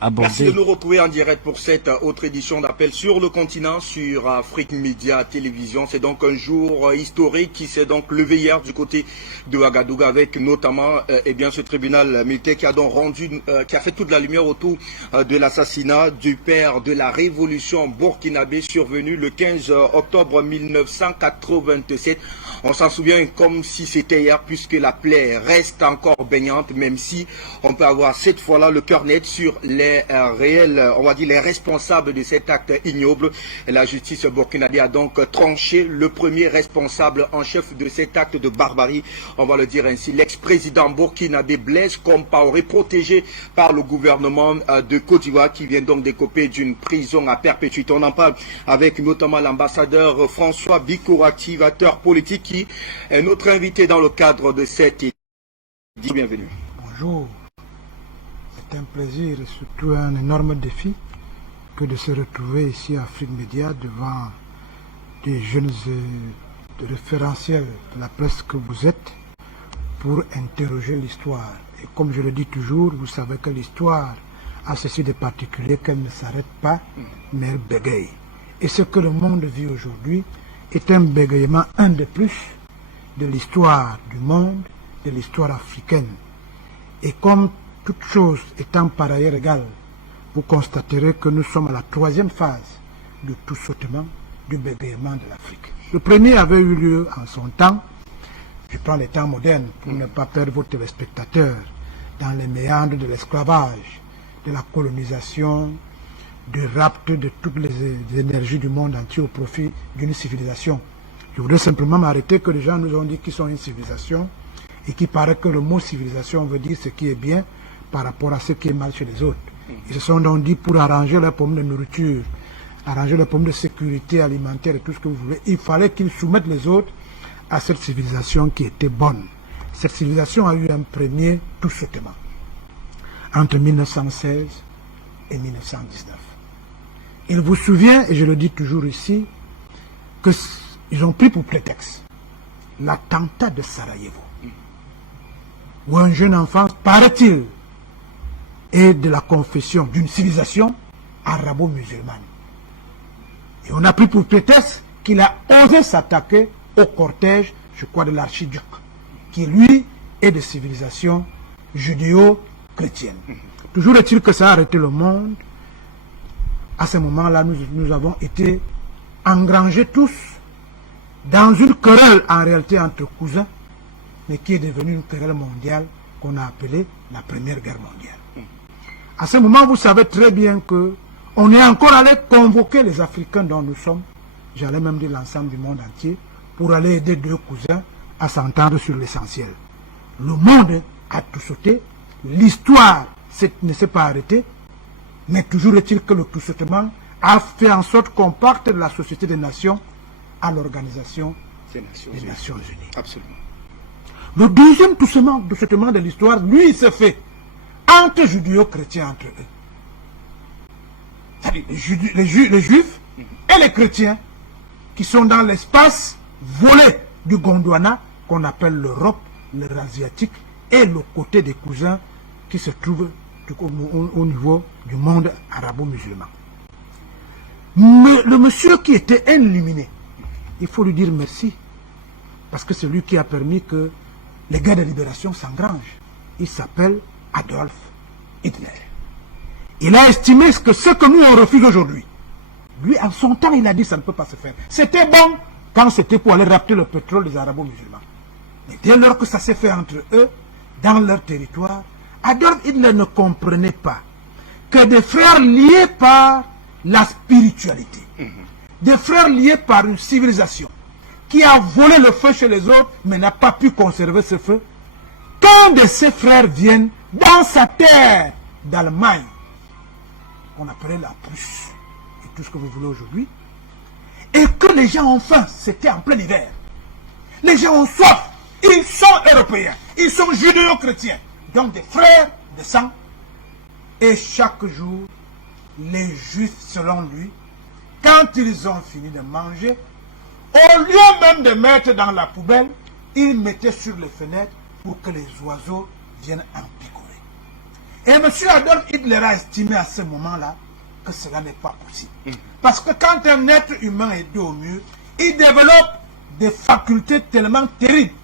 aborder. Merci de nous retrouver en direct pour cette autre édition d'Appel sur le continent, sur Afrique Média Télévision. C'est donc un jour historique qui s'est donc levé hier du côté de Ouagadougou avec notamment ce tribunal militaire qui a donc qui a fait toute la lumière autour de l'assassinat du père de la révolution burkinabé survenu le 15 octobre 1987. On s'en souvient comme si c'était hier puisque la plaie reste encore baignante, même si on peut avoir cette fois-là le cœur net sur les réels, on va dire les responsables de cet acte ignoble. La justice burkinabé a donc tranché le premier responsable en chef de cet acte de barbarie, on va le dire ainsi, l'ex-président burkinabé Blaise Compaoré, protégé par le gouvernement de Côte d'Ivoire qui vient donc d'écoper d'une prison à perpétuité. On en parle avec notamment l'ambassadeur François Bikoura, activateur politique, qui est notre invité dans le cadre de cette édition. Bienvenue. Bonjour. C'est un plaisir et surtout un énorme défi que de se retrouver ici à Afrique Média devant des jeunes référentiels de la presse que vous êtes pour interroger l'histoire. Et comme je le dis toujours, vous savez que l'histoire a ceci de particulier qu'elle ne s'arrête pas, mais elle bégaye. Et ce que le monde vit aujourd'hui est un bégayement, un de plus, de l'histoire du monde, de l'histoire africaine. Et comme toute chose étant par ailleurs égale, vous constaterez que nous sommes à la troisième phase du tout sautement, du bégayement de l'Afrique. Le premier avait eu lieu en son temps, je prends les temps modernes pour ne pas perdre vos téléspectateurs, dans les méandres de l'esclavage, de la colonisation, du rapt de toutes les énergies du monde entier au profit d'une civilisation. Je voudrais simplement m'arrêter que les gens nous ont dit qu'ils sont une civilisation et qu'il paraît que le mot civilisation veut dire ce qui est bien par rapport à ce qui est mal chez les autres. Ils se sont donc dit pour arranger leurs problèmes de nourriture, arranger leurs problèmes de sécurité alimentaire et tout ce que vous voulez, il fallait qu'ils soumettent les autres à cette civilisation qui était bonne. Cette civilisation a eu un premier tout sautement entre 1916 et 1919. Il vous souvient, et je le dis toujours ici, qu'ils ont pris pour prétexte l'attentat de Sarajevo, où un jeune enfant, paraît-il, est de la confession d'une civilisation arabo-musulmane. Et on a pris pour prétexte qu'il a osé s'attaquer au cortège, je crois, de l'archiduc, qui lui est de civilisation judéo-chrétienne. Toujours est-il que ça a arrêté le monde. À ce moment-là, nous avons été engrangés tous dans une querelle en réalité entre cousins, mais qui est devenue une querelle mondiale qu'on a appelée la Première Guerre mondiale. À ce moment, vous savez très bien que on est encore allé convoquer les Africains dont nous sommes, j'allais même dire l'ensemble du monde entier, pour aller aider deux cousins à s'entendre sur l'essentiel. Le monde a tout sauté, l'histoire ne s'est pas arrêtée, mais toujours est-il que le tout sautement a fait en sorte qu'on parte de la Société des Nations à l'Organisation des Nations Unies. Absolument. Le deuxième tout sautement de l'histoire, lui, il s'est fait entre judéo-chrétiens entre eux. C'est-à-dire les juifs et les chrétiens qui sont dans l'espace volé du Gondwana qu'on appelle l'Europe, l'Eurasiatique, et le côté des cousins qui se trouvent au niveau du monde arabo-musulman. Mais le monsieur qui était éliminé, il faut lui dire merci, parce que c'est lui qui a permis que les guerres de libération s'engrangent. Il s'appelle Adolf Hitler. Il a estimé que ce que nous on refuse aujourd'hui, lui en son temps il a dit ça ne peut pas se faire. C'était bon quand c'était pour aller rapter le pétrole des arabo-musulmans. Mais dès lors que ça s'est fait entre eux, dans leur territoire, Adolf Hitler ne comprenait pas que des frères liés par la spiritualité, des frères liés par une civilisation, qui a volé le feu chez les autres, mais n'a pas pu conserver ce feu, qu'un de ses frères vienne dans sa terre d'Allemagne, qu'on appelait la Prusse, et tout ce que vous voulez aujourd'hui, et que les gens ont faim, c'était en plein hiver. Les gens ont soif, ils sont européens, ils sont judéo-chrétiens, donc des frères de sang. Et chaque jour, les juifs, selon lui, quand ils ont fini de manger, au lieu même de mettre dans la poubelle, ils mettaient sur les fenêtres pour que les oiseaux viennent en picorer. Et M. Adolf Hitler a estimé à ce moment-là que cela n'est pas possible. Parce que quand un être humain est dos au mur, il développe des facultés tellement terribles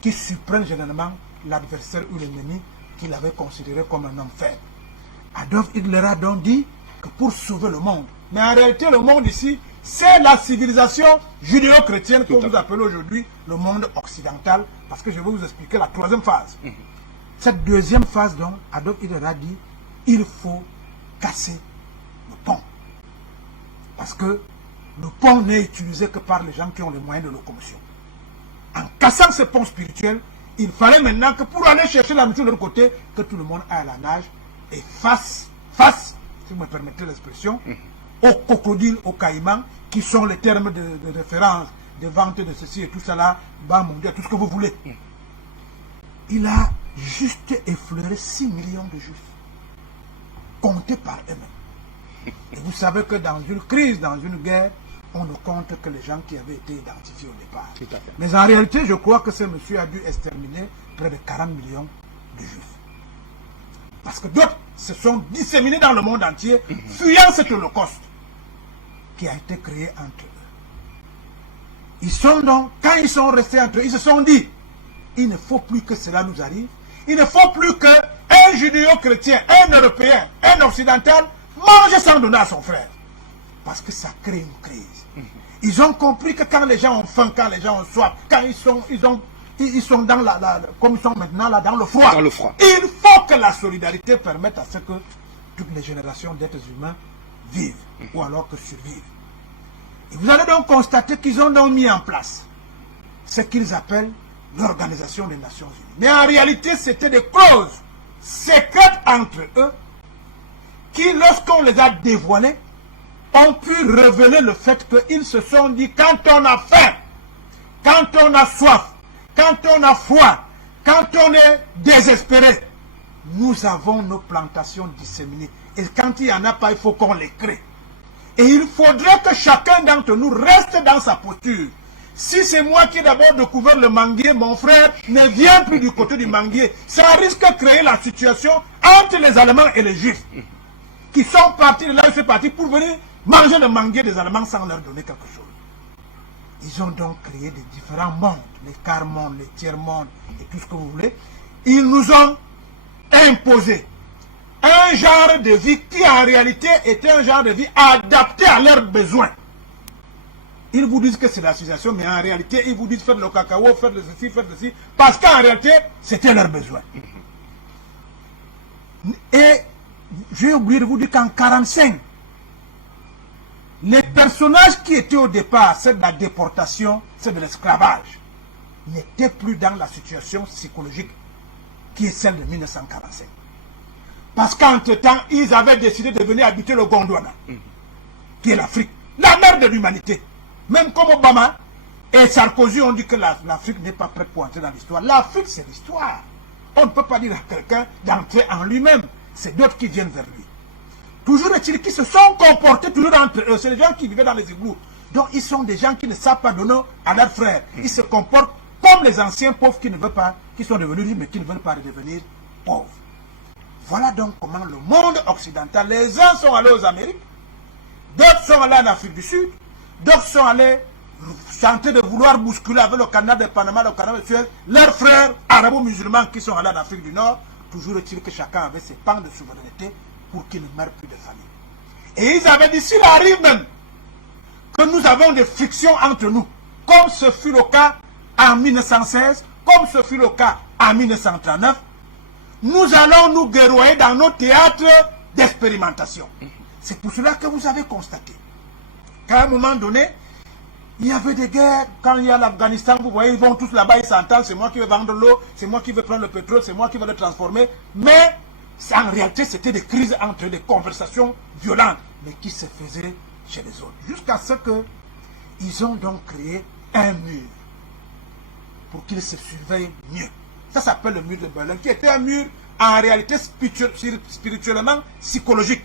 qui surprennent généralement l'adversaire ou l'ennemi qu'il avait considéré comme un homme faible. Adolf Hitler a donc dit que pour sauver le monde, mais en réalité le monde ici, c'est la civilisation judéo-chrétienne que vous appelez aujourd'hui le monde occidental, parce que je vais vous expliquer la troisième phase. Cette deuxième phase, donc, Adolf Hitler a dit, il faut casser le pont. Parce que le pont n'est utilisé que par les gens qui ont les moyens de locomotion. En cassant ce pont spirituel, il fallait maintenant que pour aller chercher la nourriture de l'autre côté, que tout le monde aille à la nage et face, si vous me permettez l'expression, aux crocodiles, aux caïmans, qui sont les termes de référence, de vente de ceci et tout cela, bas mondial, tout ce que vous voulez. Il a juste effleuré 6 millions de juifs, comptés par eux-mêmes. Et vous savez que dans une crise, dans une guerre, on ne compte que les gens qui avaient été identifiés au départ. Mais en réalité, je crois que ce monsieur a dû exterminer près de 40 millions de juifs. Parce que d'autres se sont disséminés dans le monde entier, fuyant cet holocauste qui a été créé entre eux. Ils sont donc, quand ils sont restés entre eux, ils se sont dit, il ne faut plus que cela nous arrive. Il ne faut plus qu'un judéo-chrétien, un européen, un occidental mange sans donner à son frère. Parce que ça crée une crise. Ils ont compris que quand les gens ont faim, quand les gens ont soif, quand ils sont dans comme ils sont maintenant là, dans le froid. Dans le froid. Il faut que la solidarité permette à ce que toutes les générations d'êtres humains vivent, ou alors que survivent. Et vous allez donc constater qu'ils ont donc mis en place ce qu'ils appellent l'Organisation des Nations Unies. Mais en réalité, c'était des clauses secrètes entre eux qui, lorsqu'on les a dévoilées, ont pu révéler le fait qu'ils se sont dit, quand on a faim, quand on a soif, quand on a froid, quand on est désespéré, nous avons nos plantations disséminées. Et quand il n'y en a pas, il faut qu'on les crée. Et il faudrait que chacun d'entre nous reste dans sa posture. Si c'est moi qui ai d'abord découvert le manguier, mon frère ne vient plus du côté du manguier. Ça risque de créer la situation entre les Allemands et les Juifs, qui sont partis de là où c'est parti pour venir manger le manguier des Allemands sans leur donner quelque chose. Ils ont donc créé des différents mondes, les quart-mondes, les tiers-mondes et tout ce que vous voulez. Ils nous ont imposé un genre de vie qui en réalité était un genre de vie adapté à leurs besoins. Ils vous disent que c'est l'association, mais en réalité, ils vous disent faites le cacao, faites ceci, parce qu'en réalité, c'était leurs besoins. Et j'ai oublié de vous dire qu'en 1945, les personnages qui étaient au départ, c'est de la déportation, c'est de l'esclavage, n'étaient plus dans la situation psychologique qui est celle de 1945. Parce qu'entre-temps, ils avaient décidé de venir habiter le Gondwana, qui est l'Afrique, la mère de l'humanité. Même comme Obama et Sarkozy ont dit que l'Afrique n'est pas prête pour entrer dans l'histoire. L'Afrique, c'est l'histoire. On ne peut pas dire à quelqu'un d'entrer en lui-même. C'est d'autres qui viennent vers lui. Toujours est-il qu'ils se sont comportés toujours entre eux. C'est les gens qui vivaient dans les igloos. Donc, ils sont des gens qui ne savent pas donner à leurs frères. Ils se comportent comme les anciens pauvres qui ne veulent pas, qui sont devenus libres, mais qui ne veulent pas redevenir pauvres. Voilà donc comment le monde occidental, les uns sont allés aux Amériques, d'autres sont allés en Afrique du Sud, d'autres sont allés chanter de vouloir bousculer avec le canal de Panama, le canal de Suez, leurs frères arabo-musulmans qui sont allés en Afrique du Nord. Toujours est-il que chacun avait ses pans de souveraineté pour qu'il ne meure plus de famille. Et ils avaient dit, s'il arrive même que nous avons des frictions entre nous, comme ce fut le cas en 1916, comme ce fut le cas en 1939, nous allons nous guerroyer dans nos théâtres d'expérimentation. C'est pour cela que vous avez constaté qu'à un moment donné, il y avait des guerres. Quand il y a l'Afghanistan, vous voyez, ils vont tous là-bas, ils s'entendent, c'est moi qui vais vendre l'eau, c'est moi qui vais prendre le pétrole, c'est moi qui vais le transformer. Mais en réalité, c'était des crises entre des conversations violentes, mais qui se faisaient chez les autres. Jusqu'à ce qu'ils ont donc créé un mur pour qu'ils se surveillent mieux. Ça s'appelle le mur de Berlin, qui était un mur en réalité spirituellement psychologique.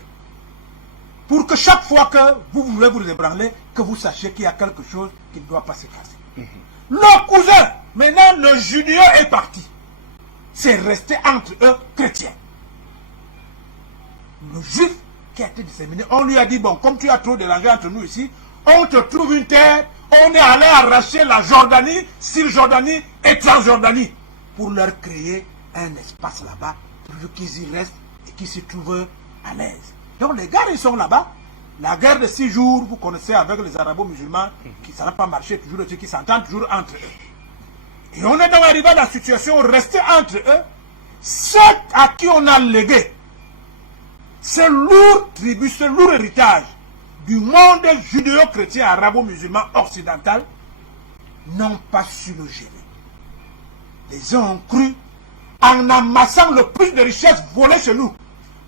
Pour que chaque fois que vous voulez vous ébranler, que vous sachiez qu'il y a quelque chose qui ne doit pas se casser. Le cousin, maintenant le judéo est parti. C'est resté entre eux chrétiens. le juif qui a été disséminé. On lui a dit, bon, comme tu as trop dérangé entre nous ici, on te trouve une terre, on est allé arracher la Jordanie, Cisjordanie et Transjordanie, pour leur créer un espace là-bas, pour qu'ils y restent et qu'ils s'y trouvent à l'aise. Donc les gars, ils sont là-bas. La guerre de 6 jours, vous connaissez avec les arabo-musulmans, qui ça n'a pas marché, toujours qui s'entendent toujours entre eux. Et on est donc arrivé à la situation, resté entre eux, ceux à qui on a légué ce lourd tribut, ce lourd héritage du monde judéo-chrétien arabo-musulman occidental, n'ont pas su le gérer. Les uns ont cru en amassant le plus de richesses volées chez nous.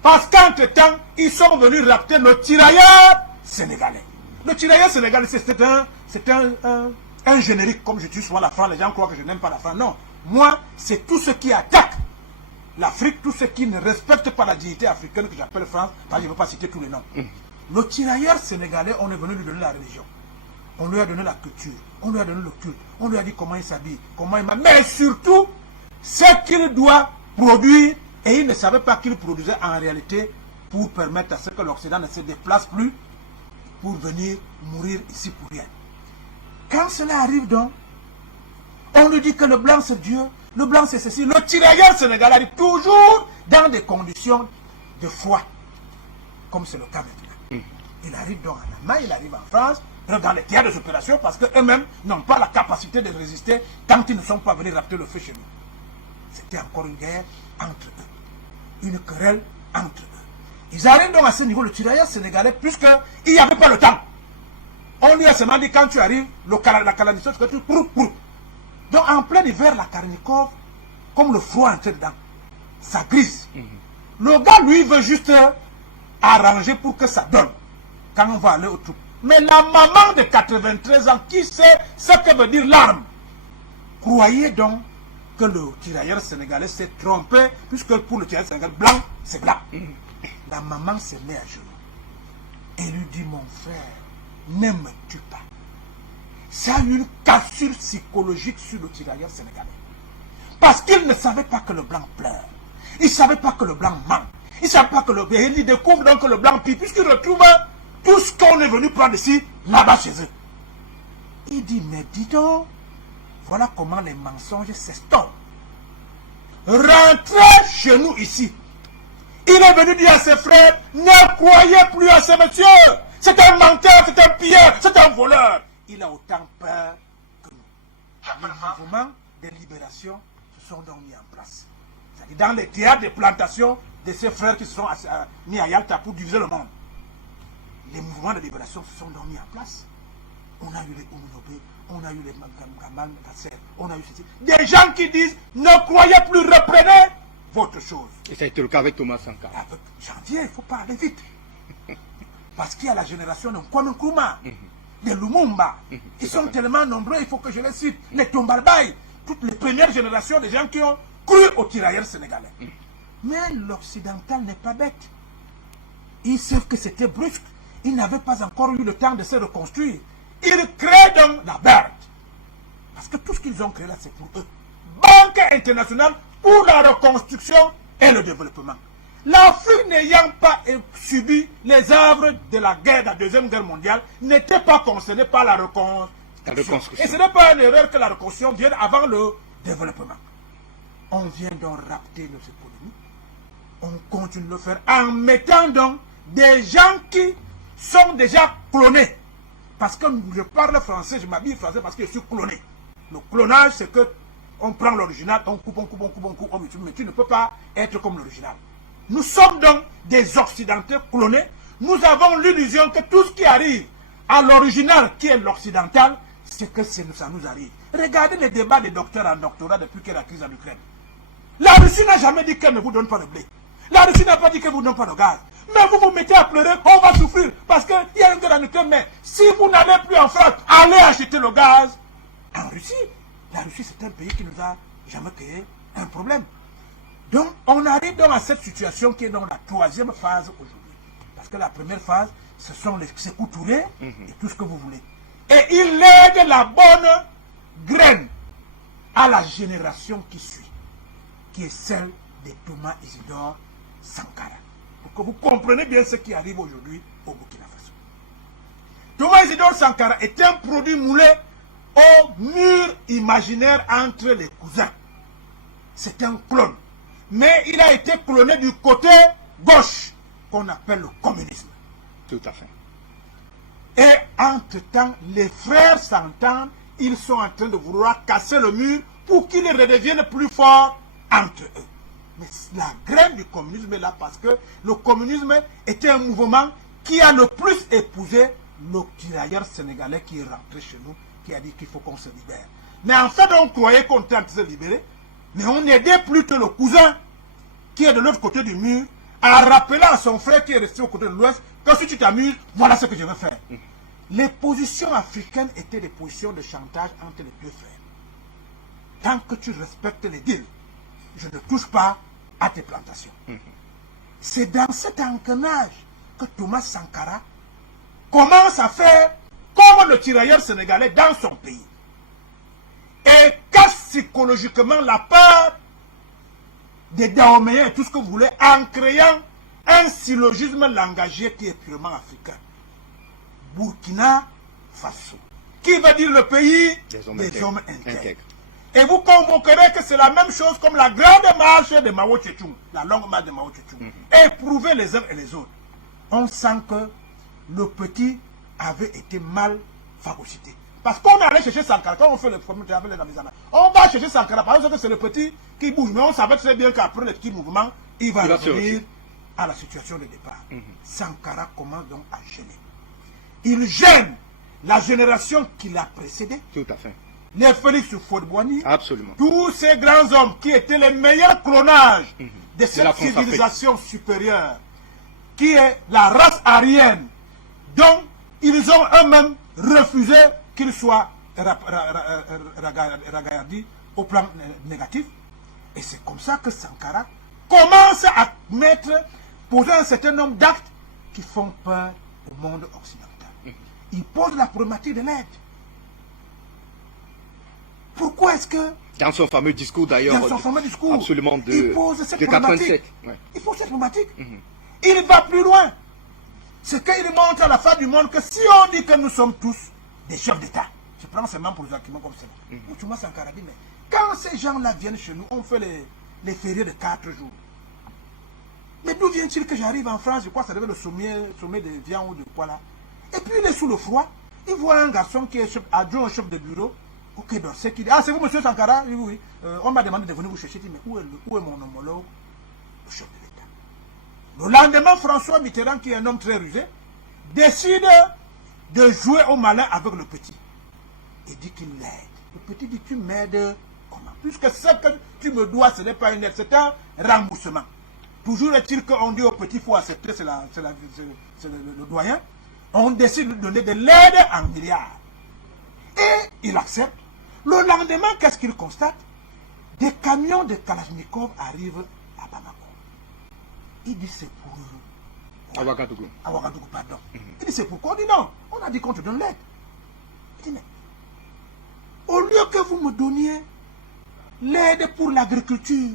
Parce qu'entre-temps, ils sont venus rapter le tirailleur sénégalais. Le tirailleur sénégalais, c'est un générique, comme je dis souvent la France, les gens croient que je n'aime pas la France. Non, moi, c'est tout ce qui attaque l'Afrique, tout ce qui ne respecte pas la dignité africaine que j'appelle France, parce que je ne veux pas citer tous les noms. Le tirailleur sénégalais, on est venu lui donner la religion. On lui a donné la culture, on lui a donné le culte, on lui a dit comment il s'habille, comment il mange, mais surtout, ce qu'il doit produire. Et il ne savait pas qu'il produisait en réalité pour permettre à ce que l'Occident ne se déplace plus pour venir mourir ici pour rien. Quand cela arrive donc, on lui dit que le blanc c'est Dieu, le blanc c'est ceci. Le tirailleur sénégalais arrive toujours dans des conditions de foi, comme c'est le cas maintenant. Il arrive donc en Allemagne, il arrive en France, dans les théâtres d'opération, parce qu'eux-mêmes n'ont pas la capacité de résister tant qu'ils ne sont pas venus rapter le feu chez nous. C'était encore une guerre entre eux. Une querelle entre eux. Ils arrivent donc à ce niveau, le tirailleur sénégalais, puisqu'il n'y avait pas le temps. On lui a seulement dit, quand tu arrives, la Kalachnikov, c'est que tu prou. Donc en plein hiver, la Kalachnikov, comme le froid entre dedans, ça grise. Le gars, lui, veut juste arranger pour que ça donne, quand on va aller au trou. Mais la maman de 93 ans, qui sait ce que veut dire l'arme, croyait donc que le tirailleur sénégalais s'est trompé, puisque pour le tirailleur sénégalais, blanc, c'est blanc. La maman se met à genoux et lui dit, mon frère, ne me tue pas. Ça a eu une cassure psychologique sur le tirailleur sénégalais. Parce qu'il ne savait pas que le blanc pleure. Il ne savait pas que le blanc ment. Il ne savait pas que le blanc... Il découvre donc que le blanc pille, puisqu'il retrouve tout ce qu'on est venu prendre ici, là-bas chez eux. Il dit, mais dis donc, voilà comment les mensonges s'estompent. Rentrez chez nous ici. Il est venu dire à ses frères, ne croyez plus à ce monsieur. C'est un menteur, c'est un pilleur, c'est un voleur. Il a autant peur que nous. Les mouvements de libération se sont donc mis en place. C'est-à-dire dans les théâtres de plantation de ces frères qui se sont mis à Yalta pour diviser le monde. Les mouvements de libération se sont donc mis en place. On a eu les Oumounobé, on a eu les Magamal, on a eu ceci. Des gens qui disent, ne croyez plus, reprenez votre chose. Et ça a été le cas avec Thomas Sankara. Avec Janvier, il ne faut pas aller vite. Parce qu'il y a la génération de Kwame Nkrumah, de Lumumba. Ils sont tellement nombreux, il faut que je les cite. Les Tombalbaye, toutes les premières générations de gens qui ont cru aux tirailleurs sénégalais. Mais l'occidental n'est pas bête. Ils savent que c'était brusque. Ils n'avaient pas encore eu le temps de se reconstruire. Ils créent donc la BERD. Parce que tout ce qu'ils ont créé là, c'est pour eux. Banque internationale pour la reconstruction et le développement. L'Afrique n'ayant pas subi les œuvres de la guerre, de la Deuxième Guerre mondiale, n'était pas concernée par la reconstruction. Et ce n'est pas une erreur que la reconstruction vienne avant le développement. On vient donc rapter nos économies. On continue de le faire en mettant donc des gens qui sont déjà clonés. Parce que je parle français, je m'habille français parce que je suis cloné. Le clonage, c'est que on prend l'original, on coupe, mais tu ne peux pas être comme l'original. Nous sommes donc des occidentaux clonés. Nous avons l'illusion que tout ce qui arrive à l'original, qui est l'occidental, c'est que ça nous arrive. Regardez les débats des docteurs en doctorat depuis qu'il y a la crise en Ukraine. La Russie n'a jamais dit qu'elle ne vous donne pas le blé. La Russie n'a pas dit qu'elle ne vous donne pas le gaz. Mais vous vous mettez à pleurer, on va souffrir. Parce qu'il y a une guerre en Ukraine. Mais si vous n'avez plus en France, allez acheter le gaz en Russie. La Russie, c'est un pays qui nous a jamais créé un problème. Donc, on arrive donc à cette situation qui est dans la troisième phase aujourd'hui. Parce que la première phase, ce sont les Sékou Touré et tout ce que vous voulez. Et il lègue la bonne graine à la génération qui suit, qui est celle de Thomas Isidore Sankara. pour que vous compreniez bien ce qui arrive aujourd'hui au Burkina Faso. Thomas Isidore Sankara est un produit moulé au mur imaginaire entre les cousins. C'est un clone. Mais il a été cloné du côté gauche, qu'on appelle le communisme. Tout à fait. Et entre-temps, les frères s'entendent, ils sont en train de vouloir casser le mur pour qu'ils redeviennent plus forts entre eux. Mais la graine du communisme est là parce que le communisme était un mouvement qui a le plus épousé le tirailleur sénégalais qui est rentré chez nous, qui a dit qu'il faut qu'on se libère. Mais en fait, on croyait qu'on était en train de se libérer, mais on aidait plutôt le cousin qui est de l'autre côté du mur à rappeler à son frère qui est resté au côté de l'ouest que si tu t'amuses, voilà ce que je veux faire. Les positions africaines étaient des positions de chantage entre les deux frères. Tant que tu respectes les deals, je ne touche pas à tes plantations. C'est dans cet engrenage que Thomas Sankara commence à faire comme le tirailleur sénégalais dans son pays. Et casse psychologiquement la peur des Dahoméens et tout ce que vous voulez en créant un syllogisme langagier qui est purement africain. Burkina Faso. Qui veut dire le pays des hommes intègres. Et vous convoquerez que c'est la même chose comme la grande marche de Mao Tse-tung, la longue marche de Mao Tse-tung. Éprouver les uns et les autres. On sent que le petit avait été mal phagocyté. Parce qu'on allait chercher Sankara, quand on fait le premier travail dans les années, on va chercher Sankara, parce que c'est le petit qui bouge. Mais on savait très bien qu'après le petit mouvement, il va revenir à la situation de départ. Sankara commence donc à gêner. Il gêne la génération qui l'a précédé. Tout à fait. Les Félix Houphouët-Boigny, absolument, tous ces grands hommes qui étaient les meilleurs clonages de cette civilisation supérieure, qui est la race aryenne, dont ils ont eux-mêmes refusé qu'ils soient ragaillardis au plan négatif. Et c'est comme ça que Sankara commence à poser un certain nombre d'actes qui font peur au monde occidental. Il pose la problématique de l'aide. Pourquoi est-ce que... Dans son fameux discours d'ailleurs, absolument il pose cette problématique. Ouais. Il pose cette problématique. Il va plus loin. C'est qu'il montre à la fin du monde que si on dit que nous sommes tous des chefs d'État, je prends seulement pour les arguments comme ça. Thomas Sankara dit, mais quand ces gens-là viennent chez nous, on fait les fériés de 4 jours. Mais d'où vient-il que j'arrive en France, je crois que ça devait être le sommet de viande ou de quoi là. Et puis il est sous le froid, il voit un garçon qui est adjoint au chef de bureau, ok, donc c'est qui dit, ah c'est vous monsieur Sankara? Oui, oui. On m'a demandé de venir vous chercher, mais où est mon homologue, le chef de l'État? Le lendemain, François Mitterrand, qui est un homme très rusé, décide de jouer au malin avec le petit. Il dit qu'il l'aide. Le petit dit, tu m'aides comment? Puisque ce que tu me dois, ce n'est pas une aide, c'est un remboursement. Toujours est-il qu'on dit au petit, il faut accepter, c'est le doyen. On décide de donner de l'aide en milliards. Et il accepte. Le lendemain, qu'est-ce qu'il constate? Des camions de Kalachnikov arrivent à Bamako. Il dit c'est pour eux. À Ouagadougou. À Ouagadougou, pardon. Il dit c'est pourquoi? On dit non. On a dit qu'on te donne l'aide. Il dit mais au lieu que vous me donniez l'aide pour l'agriculture,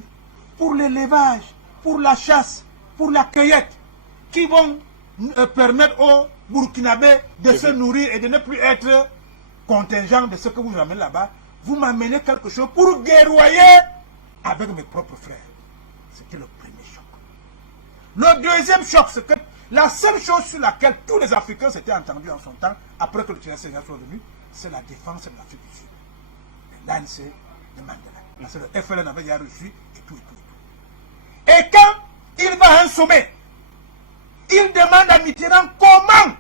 pour l'élevage, pour la chasse, pour la cueillette, qui vont permettre aux Burkinabés de se nourrir et de ne plus être contingent de ce que vous amenez là-bas, vous m'amenez quelque chose pour guerroyer avec mes propres frères. C'était le premier choc. Le deuxième choc, c'est que la seule chose sur laquelle tous les Africains s'étaient entendus en son temps, après que le tirage sénégalais soit venu, c'est la défense de l'Afrique du Sud. L'ANC de Mandela. Parce que le FLN avait déjà reçu et tout. Et quand il va à un sommet, il demande à Mitterrand comment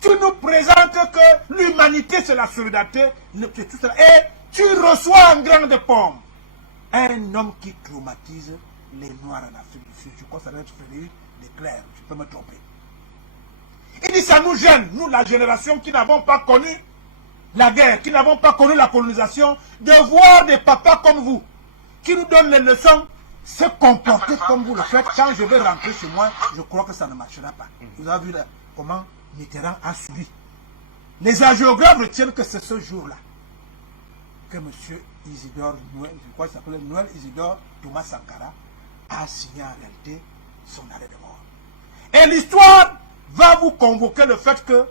tu nous présentes que l'humanité c'est la solidarité, et tu reçois en grande pomme un homme qui traumatise les Noirs en Afrique du Sud. Je crois que ça doit être Frédéric Leclerc, je peux me tromper. Il dit ça nous gêne, nous la génération qui n'avons pas connu la guerre, qui n'avons pas connu la colonisation, de voir des papas comme vous, qui nous donnent les leçons, se comporter comme vous le faites. Quand je vais rentrer chez moi, je crois que ça ne marchera pas. Vous avez vu là, comment Mitterrand a suivi. Les hagiographes retiennent que c'est ce jour-là que M. Isidore, je crois qu'il s'appelait Noël Isidore Thomas Sankara, a signé en réalité son arrêt de mort. Et l'histoire va vous convoquer le fait que,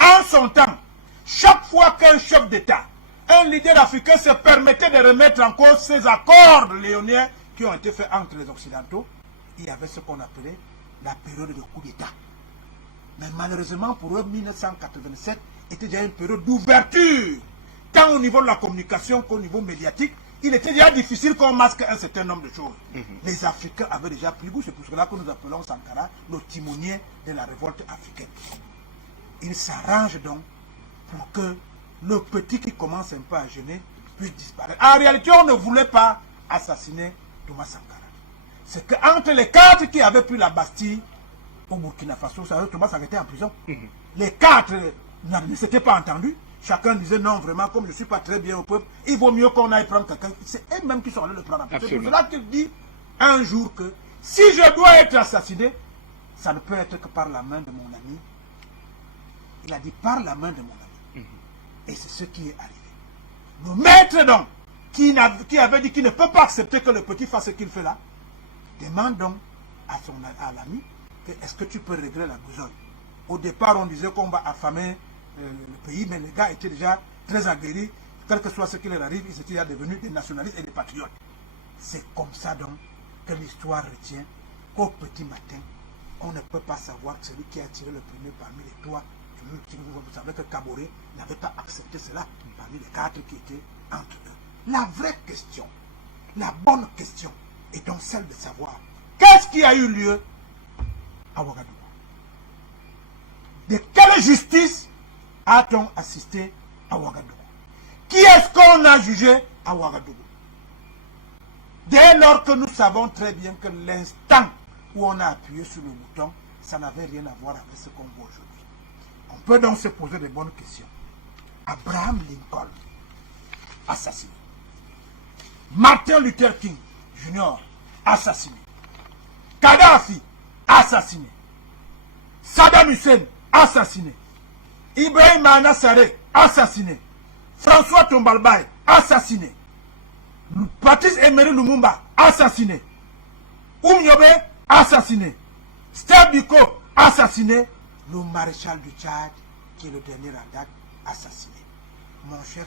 en son temps, chaque fois qu'un chef d'État, un leader africain se permettait de remettre en cause ces accords léoniens qui ont été faits entre les Occidentaux, il y avait ce qu'on appelait la période de coup d'État. Mais malheureusement pour eux, 1987 était déjà une période d'ouverture, tant au niveau de la communication qu'au niveau médiatique. Il était déjà difficile qu'on masque un certain nombre de choses. Les Africains avaient déjà pris goût, c'est pour cela que nous appelons Sankara le timonier de la révolte africaine. Il s'arrange donc pour que le petit qui commence un peu à gêner puisse disparaître. En réalité, on ne voulait pas assassiner Thomas Sankara. C'est qu'entre les 4 qui avaient pris la Bastille au Burkina Faso, Thomas Sankara était en prison. Les 4 ne s'étaient pas entendus. Chacun disait non, vraiment, comme je ne suis pas très bien au peuple, il vaut mieux qu'on aille prendre quelqu'un. C'est eux-mêmes qui sont allés le prendre. C'est pour cela qu'il dit un jour que si je dois être assassiné, ça ne peut être que par la main de mon ami. Il a dit par la main de mon ami. Et c'est ce qui est arrivé. Le maître donc, qui avait dit qu'il ne peut pas accepter que le petit fasse ce qu'il fait là, demande donc à l'ami que est-ce que tu peux régler la besogne. Au départ, on disait qu'on va affamer le pays, mais les gars étaient déjà très aguerris. Quel que soit ce qui leur arrive, ils étaient déjà devenus des nationalistes et des patriotes. C'est comme ça donc que l'histoire retient qu'au petit matin, on ne peut pas savoir que celui qui a tiré le premier parmi les 3, vous savez que Kaboré n'avait pas accepté cela parmi les 4 qui étaient entre eux. La vraie question, la bonne question, est donc celle de savoir qu'est-ce qui a eu lieu à Ouagadougou. De quelle justice a-t-on assisté à Ouagadougou? Qui est-ce qu'on a jugé à Ouagadougou? Dès lors que nous savons très bien que l'instant où on a appuyé sur le bouton, ça n'avait rien à voir avec ce qu'on voit aujourd'hui. On peut donc se poser de bonnes questions. Abraham Lincoln, assassiné. Martin Luther King Jr., assassiné. Kadhafi, assassiné. Saddam Hussein, assassiné. Ibrahim Anassare, assassiné. François Tombalbaye, assassiné. Patrice Emery Lumumba, assassiné. Oumyobe, assassiné. Steve Biko, assassiné. Le maréchal du Tchad, qui est le dernier en date, assassiné. Mon cher,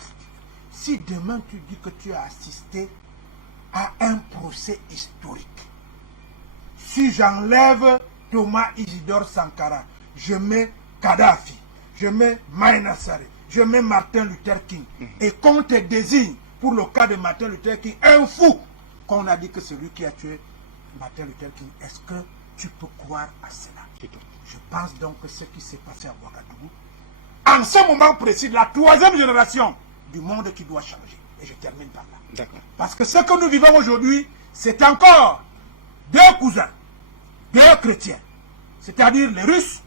si demain tu dis que tu as assisté à un procès historique, si j'enlève Thomas Isidore Sankara, je mets Kadhafi, je mets Maïna Sarré, je mets Martin Luther King, et qu'on te désigne pour le cas de Martin Luther King, un fou, qu'on a dit que c'est lui qui a tué Martin Luther King, est-ce que tu peux croire à cela? Je pense donc que ce qui s'est passé à Ouagadougou, en ce moment précis, la 3e génération du monde qui doit changer. Et je termine par là. Parce que ce que nous vivons aujourd'hui, c'est encore 2 cousins, 2 chrétiens, c'est-à-dire les Russes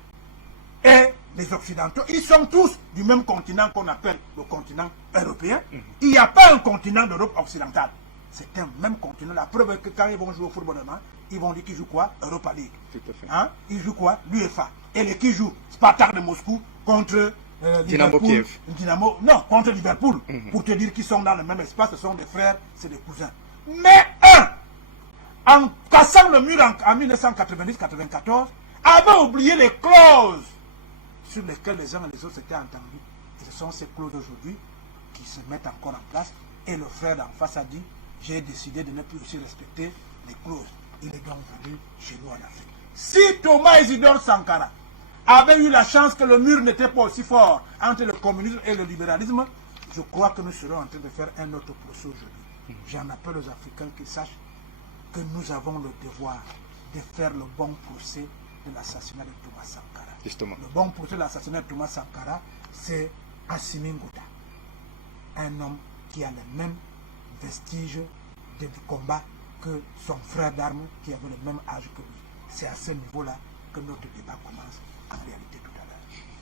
et les Occidentaux. Ils sont tous du même continent qu'on appelle le continent européen. Il n'y a pas un continent d'Europe occidentale. C'est un même continent. La preuve est que quand ils vont jouer au football demain, ils vont dire qu'ils jouent quoi? Europa League. Hein? Ils jouent quoi? L'UEFA. Et les qui jouent Spartak de Moscou contre Dynamo Kiev. Non, contre Liverpool. Pour te dire qu'ils sont dans le même espace, ce sont des frères, c'est des cousins. Mais en cassant le mur en 1990-94, avait oublié les clauses sur lesquelles les uns et les autres s'étaient entendus. Et ce sont ces clauses aujourd'hui qui se mettent encore en place. Et le frère d'en face a dit, j'ai décidé de ne plus aussi respecter les clauses. Il est donc venu chez nous en Afrique. Si Thomas Isidore Sankara avait eu la chance que le mur n'était pas aussi fort entre le communisme et le libéralisme, je crois que nous serons en train de faire un autre procès aujourd'hui. J'en appelle aux Africains qui sachent que nous avons le devoir de faire le bon procès de l'assassinat de Thomas Sankara. Justement. Le bon procès de l'assassinat de Thomas Sankara, c'est Assimi Ngouda, un homme qui a les mêmes vestiges du combat que son frère d'armes qui avait le même âge que lui. C'est à ce niveau-là que notre débat commence en réalité tout à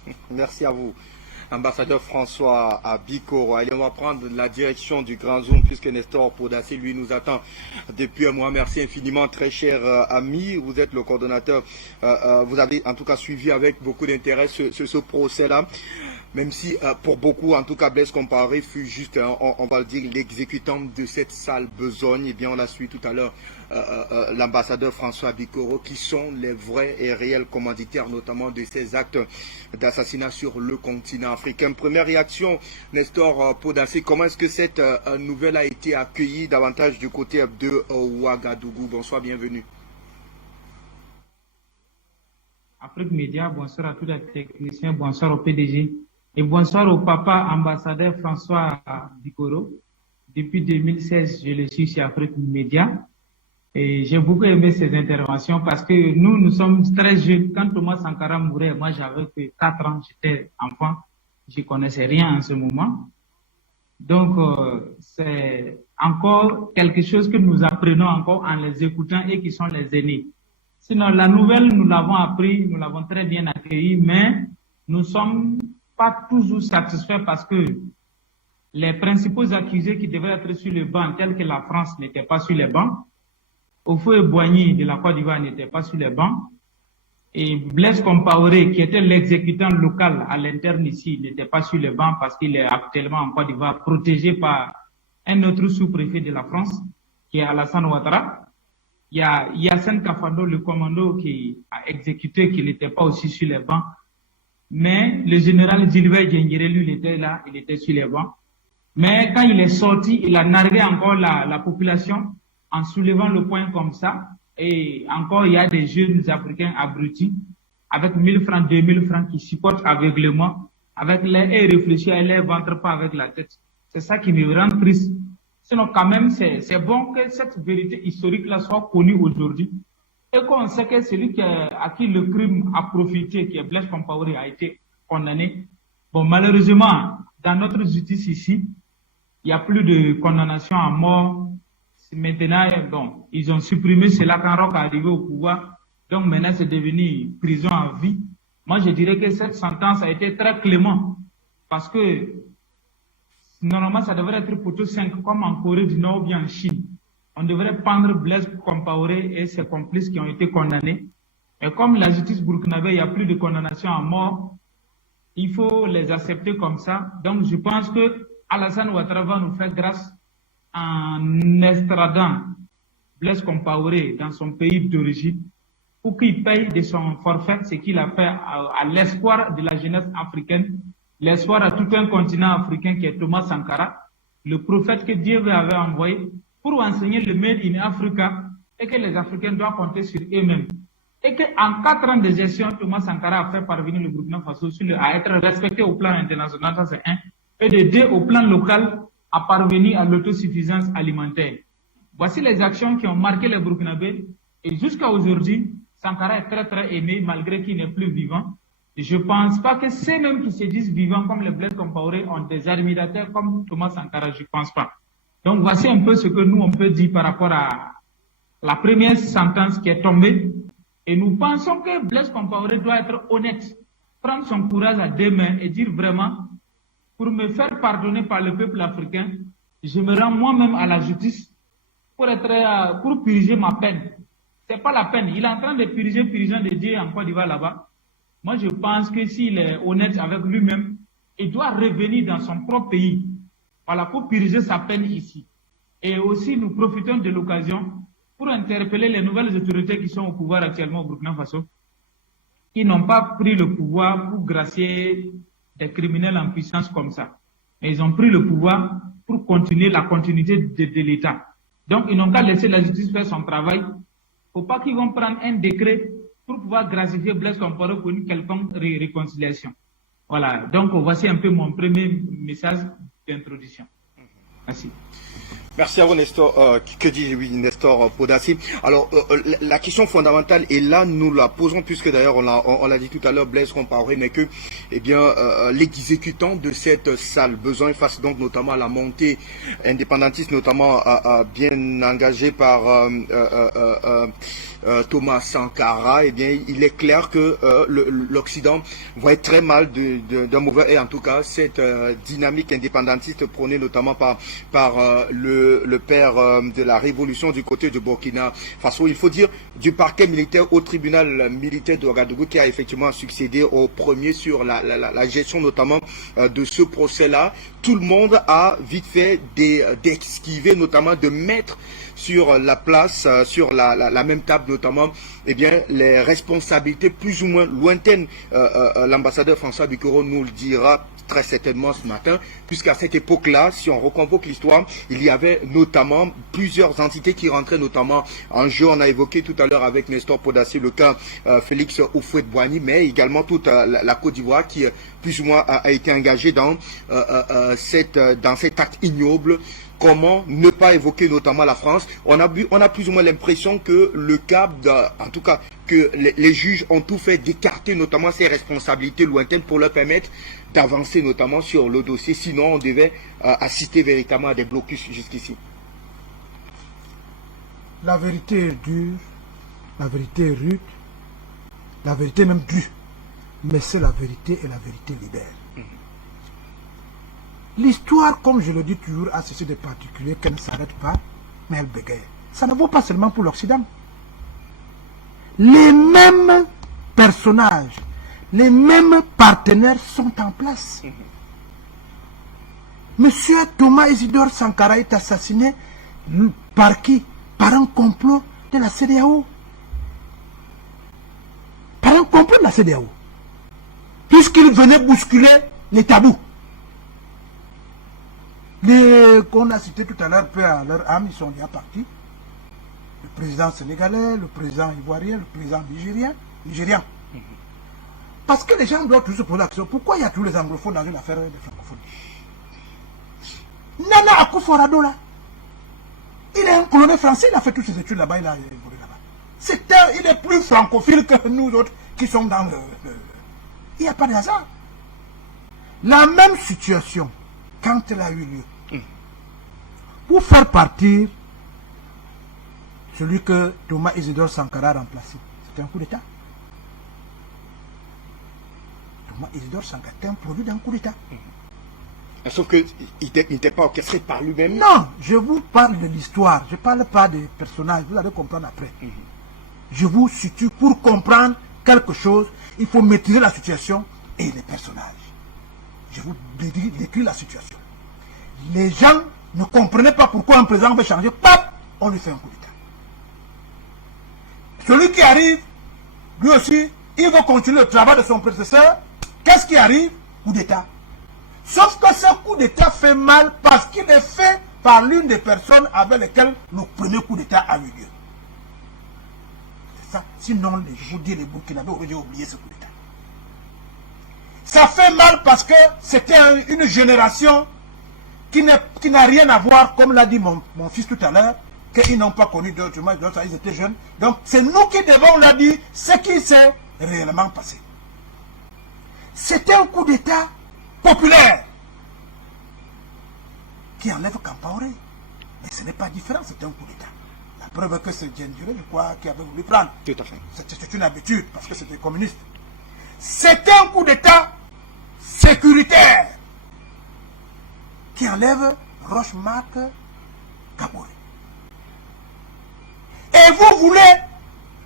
l'heure. Merci à vous, ambassadeur François Bikoro. Allez, on va prendre la direction du Grand Zoom puisque Nestor Podassi, lui, nous attend depuis un mois. Merci infiniment, très cher ami. Vous êtes le coordonnateur. Vous avez en tout cas suivi avec beaucoup d'intérêt ce procès-là. même si pour beaucoup, en tout cas, Blaise Compaoré fut juste, on va le dire, l'exécutant de cette sale besogne. Eh bien, on l'a suivi tout à l'heure, l'ambassadeur François Bikoro, qui sont les vrais et réels commanditaires, notamment de ces actes d'assassinat sur le continent africain. Première réaction, Nestor Podassé, comment est-ce que cette nouvelle a été accueillie davantage du côté de Ouagadougou? Bonsoir, bienvenue. Afrique Média, bonsoir à tous les techniciens, bonsoir au PDG et bonsoir au papa ambassadeur François Bikoro. Depuis 2016, je le suis chez Afrique Média et j'ai beaucoup aimé ses interventions parce que nous sommes très jeunes. Quand Thomas Sankara mourait, moi j'avais que 4 ans, j'étais enfant, je ne connaissais rien en ce moment. Donc, c'est encore quelque chose que nous apprenons encore en les écoutant et qui sont les aînés. Sinon, la nouvelle, nous l'avons appris, nous l'avons très bien accueillie, mais nous ne sommes pas toujours satisfaits parce que les principaux accusés qui devaient être sur le banc, tels que la France, n'étaient pas sur les bancs. Houphouët-Boigny de la Côte d'Ivoire n'était pas sur les bancs. Et Blaise Compaoré, qui était l'exécutant local à l'interne ici, n'était pas sur les bancs parce qu'il est actuellement en Côte d'Ivoire protégé par un autre sous-préfet de la France, qui est Alassane Ouattara. Il y a Yassine Kafando, le commando qui a exécuté, qui n'était pas aussi sur les bancs. Mais le général Gilbert Diengéré, lui, il était là, il était sur les bancs. Mais quand il est sorti, il a nargué encore la population en soulevant le poing comme ça. Et encore, il y a des jeunes Africains abrutis avec 1000 francs, 2000 francs qui supportent aveuglément, avec les et réfléchir et les ventre pas avec la tête. C'est ça qui me rend triste. Sinon, quand même, c'est bon que cette vérité historique-là soit connue aujourd'hui et qu'on sait que celui à qui le crime a profité, qui est Blaise Compaoré, a été condamné. Bon, malheureusement, dans notre justice ici, il n'y a plus de condamnation à mort. Maintenant, bon, ils ont supprimé cela quand Roch est arrivé au pouvoir. Donc maintenant, c'est devenu prison à vie. Moi, je dirais que cette sentence a été très clémente parce que normalement, ça devrait être poteau 5 comme en Corée du Nord ou bien en Chine. On devrait prendre Blaise Compaoré et ses complices qui ont été condamnés. Et comme la justice burkinabé, il n'y a plus de condamnation à mort, il faut les accepter comme ça. Donc, je pense que Alassane Ouattara va nous faire grâce en extradant Blaise Compaoré dans son pays d'origine pour qu'il paye de son forfait ce qu'il a fait à l'espoir de la jeunesse africaine, l'espoir à tout un continent africain qui est Thomas Sankara, le prophète que Dieu avait envoyé pour enseigner le Made in Africa et que les Africains doivent compter sur eux-mêmes. Et qu'en 4 ans de gestion, Thomas Sankara a fait parvenir le Burkina Faso à être respecté au plan international, ça c'est un, et de 2 au plan local à parvenir à l'autosuffisance alimentaire. Voici les actions qui ont marqué les Burkinabés et jusqu'à aujourd'hui, Sankara est très très aimé malgré qu'il n'est plus vivant. Et je ne pense pas que ceux-mêmes qui se disent vivants comme les Blaise Compaoré ont des admirateurs comme Thomas Sankara, je ne pense pas. Donc voici un peu ce que nous on peut dire par rapport à la première sentence qui est tombée. Et nous pensons que Blaise Compaoré doit être honnête, prendre son courage à 2 mains et dire vraiment, pour me faire pardonner par le peuple africain, je me rends moi-même à la justice pour purger ma peine. C'est pas la peine. Il est en train de purger de Dieu en Côte d'Ivoire là-bas. Moi, je pense que s'il est honnête avec lui-même, il doit revenir dans son propre pays. Voilà, pour purger sa peine ici. Et aussi, nous profitons de l'occasion pour interpeller les nouvelles autorités qui sont au pouvoir actuellement au Burkina Faso, qui n'ont pas pris le pouvoir pour gracier des criminels en puissance comme ça. Mais ils ont pris le pouvoir pour continuer la continuité de l'État. Donc, ils n'ont qu'à laisser la justice faire son travail. Il ne faut pas qu'ils vont prendre un décret pour pouvoir gracifier Blaise Compaoré pour une quelconque réconciliation. Voilà. Donc, voici un peu mon premier message d'introduction. Merci. Merci à vous, Nestor. Que dit Nestor Podassé? Alors, la question fondamentale, et là, nous la posons, puisque d'ailleurs, on l'a dit tout à l'heure, Blaise Compaoré n'est que, eh bien, l'exécutant de cette sale besogne face donc notamment à la montée indépendantiste, notamment bien engagée par Thomas Sankara, eh bien, il est clair que l'Occident voit très mal d'un mauvais, et en tout cas, cette dynamique indépendantiste prônée notamment par le père de la révolution du côté de Burkina Faso. Il faut dire du parquet militaire au tribunal militaire de Ouagadougou qui a effectivement succédé au premier sur la gestion notamment de ce procès-là. Tout le monde a vite fait d'esquiver, notamment de mettre sur la place, sur la même table notamment, eh bien, les responsabilités plus ou moins lointaines. L'ambassadeur François Bikoro nous le dira très certainement ce matin, puisqu'à cette époque-là, si on reconvoque l'histoire, il y avait notamment plusieurs entités qui rentraient notamment en jeu. On a évoqué tout à l'heure avec Nestor Podassi le cas Félix Houphouët-Boigny, mais également toute la Côte d'Ivoire qui plus ou moins a été engagée dans cet acte ignoble. Comment ne pas évoquer notamment la France? On a plus ou moins l'impression que le cap, en tout cas, que les juges ont tout fait d'écarter notamment ces responsabilités lointaines pour leur permettre d'avancer notamment sur le dossier. Sinon, on devait assister véritablement à des blocus jusqu'ici. La vérité est dure, la vérité est rude, la vérité est même dure. Mais c'est la vérité et la vérité libère. L'histoire, comme je le dis toujours, a ceci de particulier qu'elle ne s'arrête pas, mais elle bégaye. Ça ne vaut pas seulement pour l'Occident. Les mêmes personnages, les mêmes partenaires sont en place. Monsieur Thomas Isidore Sankara est assassiné par qui? Par un complot de la CEDEAO. Par un complot de la CEDEAO. Puisqu'il venait bousculer les tabous. Qu'on a cité tout à l'heure, peu à leur âme, ils sont déjà partis. Le président sénégalais, le président ivoirien, le président nigérian. Parce que les gens doivent tous se poser la question, pourquoi il y a tous les anglophones dans une affaire de francophones? Nana Akufo-Addo là, il est un colonel français, il a fait toutes ses études là-bas, il a évolué là-bas. Il est plus francophile que nous autres qui sommes dans Il n'y a pas de hasard. La même situation, quand elle a eu lieu, pour faire partir celui que Thomas Isidore Sankara a remplacé, c'était un coup d'État. Thomas Isidore Sankara était un produit d'un coup d'État. Sauf qu'il n'était pas orchestré par lui-même. Non, je vous parle de l'histoire, je ne parle pas des personnages, vous allez comprendre après. Je vous situe pour comprendre quelque chose, il faut maîtriser la situation et les personnages. Je vous décris la situation. Les gens ne comprenaient pas pourquoi un président veut changer, paf, on lui fait un coup d'État. Celui qui arrive, lui aussi, il veut continuer le travail de son prédécesseur. Qu'est-ce qui arrive? Coup d'État. Sauf que ce coup d'État fait mal parce qu'il est fait par l'une des personnes avec lesquelles le premier coup d'État a eu lieu. C'est ça. Sinon, je vous dis, les Burkinabés auraient oublié ce coup d'État. Ça fait mal parce que c'était une génération qui n'a rien à voir, comme l'a dit mon fils tout à l'heure, qu'ils n'ont pas connu d'autres, ils étaient jeunes. Donc c'est nous qui devons leur dire ce qui s'est réellement passé. C'était un coup d'État populaire qui enlève Kampaoré. Mais ce n'est pas différent, c'est un coup d'État. La preuve est que c'est Djendjure, je crois, qui avait voulu prendre. Tout à fait. C'est une habitude, parce que c'était communiste. C'était un coup d'État sécuritaire qui enlève Roch-Marc Kaboré. Et vous voulez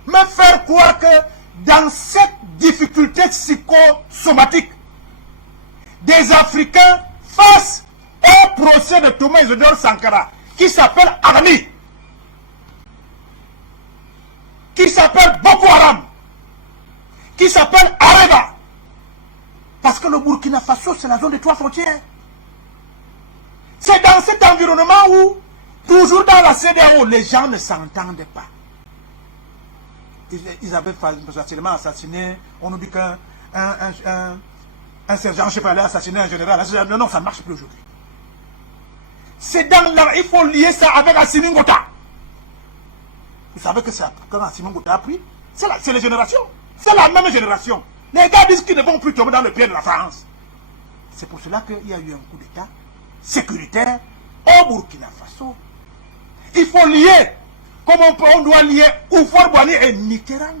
me faire croire que dans cette difficulté psychosomatique, des Africains face au procès de Thomas Isidore Sankara, qui s'appelle Armi, qui s'appelle Boko Haram, qui s'appelle Areba, parce que le Burkina Faso, c'est la zone des 3 frontières. C'est dans cet environnement où, toujours dans la CEDEAO, les gens ne s'entendent pas. Ils avaient facilement assassiné, on nous dit qu'un sergent, je ne sais pas, allait assassiner un général. Non, ça ne marche plus aujourd'hui. C'est dans là, il faut lier ça avec Assimi Ngota. Vous savez que c'est quand Assimi Ngota a pris, c'est les générations. C'est la même génération. Les gars disent qu'ils ne vont plus tomber dans le pied de la France. C'est pour cela qu'il y a eu un coup d'État sécuritaire au Burkina Faso. Il faut lier Comme on doit lier Houphouët Boigny et Mitterrand,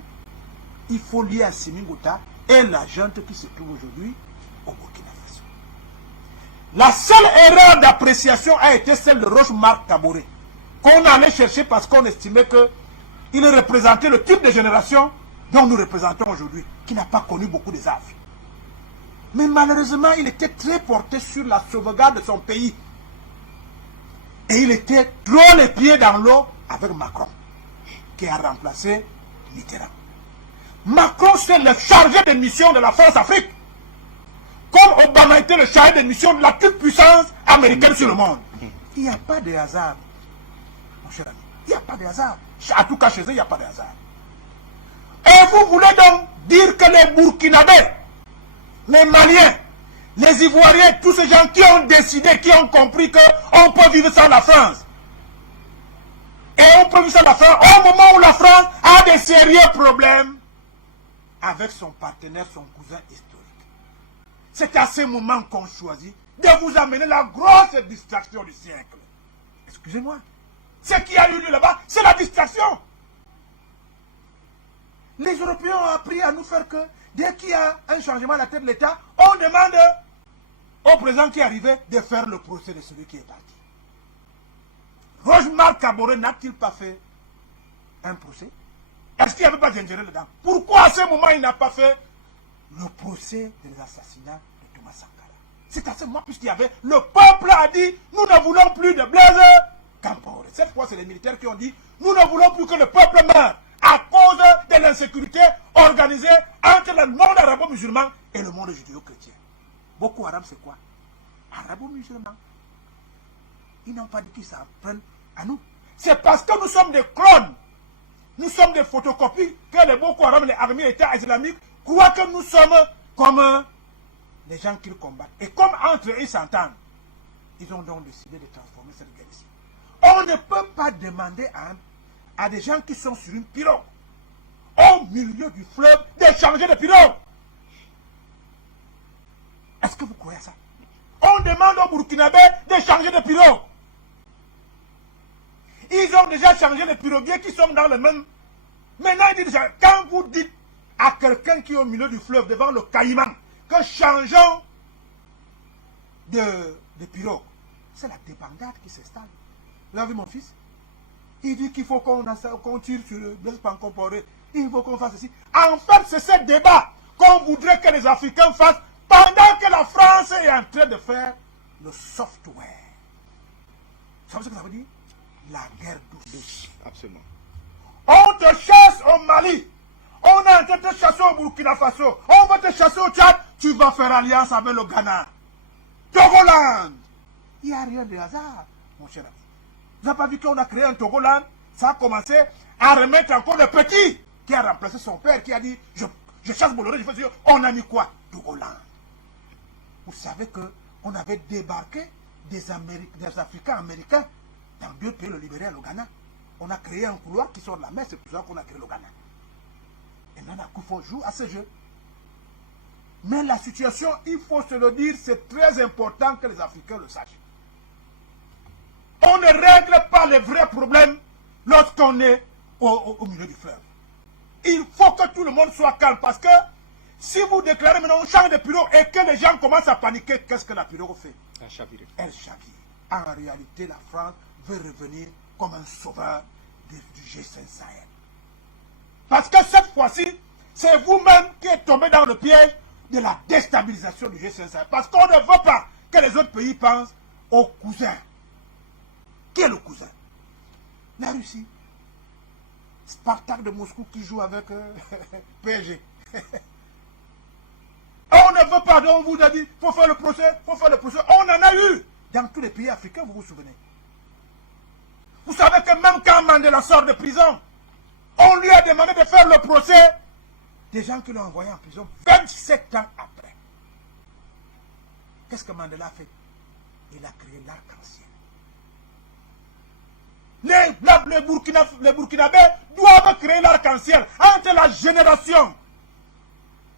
il faut lier Assimi Goïta et la junte qui se trouve aujourd'hui au Burkina Faso. La seule erreur d'appréciation a été celle de Roch-Marc Kaboré, qu'on allait chercher parce qu'on estimait qu'il représentait le type de génération dont nous représentons aujourd'hui, qui n'a pas connu beaucoup des affres. Mais malheureusement, il était très porté sur la sauvegarde de son pays. Et il était trop les pieds dans l'eau avec Macron, qui a remplacé Mitterrand. Macron, c'est le chargé de mission de la France-Afrique. Comme Obama était le chargé de mission de la toute puissance américaine sur le monde. Il n'y a pas de hasard, mon cher ami. Il n'y a pas de hasard. En tout cas, chez eux, il n'y a pas de hasard. Et vous voulez donc dire que les Burkinabés, les Maliens, les Ivoiriens, tous ces gens qui ont décidé, qui ont compris qu'on peut vivre sans la France. Et on peut vivre sans la France au moment où la France a des sérieux problèmes avec son partenaire, son cousin historique. C'est à ce moment qu'on choisit de vous amener la grosse distraction du siècle. Excusez-moi. Ce qui a eu lieu là-bas, c'est la distraction. Les Européens ont appris à nous faire que dès qu'il y a un changement à la tête de l'État, on demande au président qui est arrivé de faire le procès de celui qui est parti. Roch-Marc Kaboré n'a-t-il pas fait un procès? Est-ce qu'il n'y avait pas d'intérêt dedans? Pourquoi à ce moment il n'a pas fait le procès des assassinats de Thomas Sankara? C'est à ce moment, puisqu'il y avait, le peuple a dit, nous ne voulons plus de Blaise Compaoré. Cette fois, c'est les militaires qui ont dit, nous ne voulons plus que le peuple meure à cause de l'insécurité organisée entre le monde arabo-musulman et le monde judéo-chrétien. Boko Haram, c'est quoi? Arabo-musulman. Ils n'ont pas dit qu'ils s'en prennent à nous. C'est parce que nous sommes des clones. Nous sommes des photocopies que les Boko Haram, les armées État islamiques, croient que nous sommes comme les gens qu'ils combattent. Et comme entre eux ils s'entendent, ils ont donc décidé de transformer cette guerre ici. On ne peut pas demander à des gens qui sont sur une pirogue, au milieu du fleuve, de changer de pirogue. Est-ce que vous croyez ça? On demande aux Burkinabés de changer de pirogue. Ils ont déjà changé de piroguiers qui sont dans le même. Maintenant, ils disent, quand vous dites à quelqu'un qui est au milieu du fleuve, devant le Caïman, que changeons de pirogue, c'est la débandade qui s'installe. Vous avez vu mon fils? Il dit qu'il faut qu'on tire sur le Blaise Compaoré. Il faut qu'on fasse ceci. En fait, c'est ce débat qu'on voudrait que les Africains fassent pendant que la France est en train de faire le software. Vous savez ce que ça veut dire? La guerre douce. Absolument. On te chasse au Mali. On est en train de te chasser au Burkina Faso. On va te chasser au Tchad. Tu vas faire alliance avec le Ghana. Togoland. Il n'y a rien de hasard, mon cher ami. Vous n'avez pas vu qu'on a créé un Togoland? Ça a commencé à remettre encore le petit qui a remplacé son père, qui a dit je chasse Bolloré, je fais ça. On a mis quoi? Togoland. Vous savez qu'on avait débarqué des Africains américains dans 2 pays, le Libéria et le Ghana. On a créé un couloir qui sort de la mer, c'est pour ça qu'on a créé le Ghana. Et Nana Akufo joue à ce jeu. Mais la situation, il faut se le dire, c'est très important que les Africains le sachent. On ne règle pas les vrais problèmes lorsqu'on est au milieu du fleuve. Il faut que tout le monde soit calme parce que si vous déclarez maintenant on change de pirogue et que les gens commencent à paniquer, qu'est-ce que la pirogue fait? Elle chavire. Elle chavire. En réalité, la France veut revenir comme un sauveur du G5 Sahel. Parce que cette fois-ci, c'est vous-même qui êtes tombé dans le piège de la déstabilisation du G5 Sahel. Parce qu'on ne veut pas que les autres pays pensent au cousin. Qui est le cousin? La Russie. Spartak de Moscou qui joue avec PSG. On ne veut pas, donc on vous a dit, il faut faire le procès, il faut faire le procès. On en a eu dans tous les pays africains, vous vous souvenez. Vous savez que même quand Mandela sort de prison, on lui a demandé de faire le procès des gens qui l'ont envoyé en prison 27 ans après. Qu'est-ce que Mandela a fait? Il a créé l'arc-en-ciel. Les Burkinabés doivent créer l'arc-en-ciel entre la génération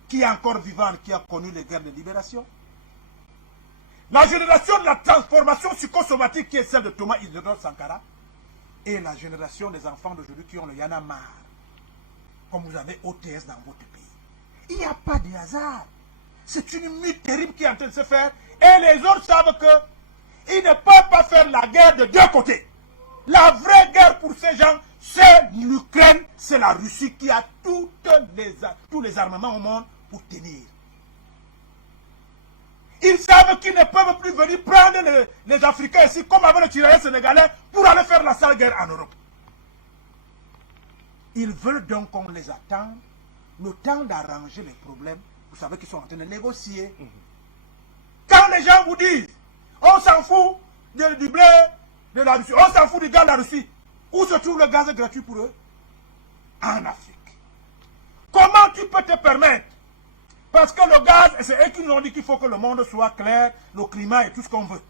qui est encore vivante, qui a connu les guerres de libération, la génération de la transformation psychosomatique qui est celle de Thomas Isidore Sankara, et la génération des enfants d'aujourd'hui qui ont le Yana marre, comme vous avez OTS dans votre pays. Il n'y a pas de hasard. C'est une lutte terrible qui est en train de se faire. Et les autres savent qu'ils ne peuvent pas faire la guerre de deux côtés. La vraie guerre pour ces gens, c'est l'Ukraine, c'est la Russie qui a tous les armements au monde pour tenir. Ils savent qu'ils ne peuvent plus venir prendre les Africains ici, comme avec le Tirailleur sénégalais, pour aller faire la sale guerre en Europe. Ils veulent donc qu'on les attende, le temps d'arranger les problèmes. Vous savez qu'ils sont en train de négocier. Quand les gens vous disent, on s'en fout du blé de la Russie, on s'en fout du gaz de la Russie, où se trouve le gaz gratuit pour eux? En Afrique. Comment tu peux te permettre? Parce que le gaz, c'est eux qui nous ont dit qu'il faut que le monde soit clair, le climat et tout ce qu'on veut.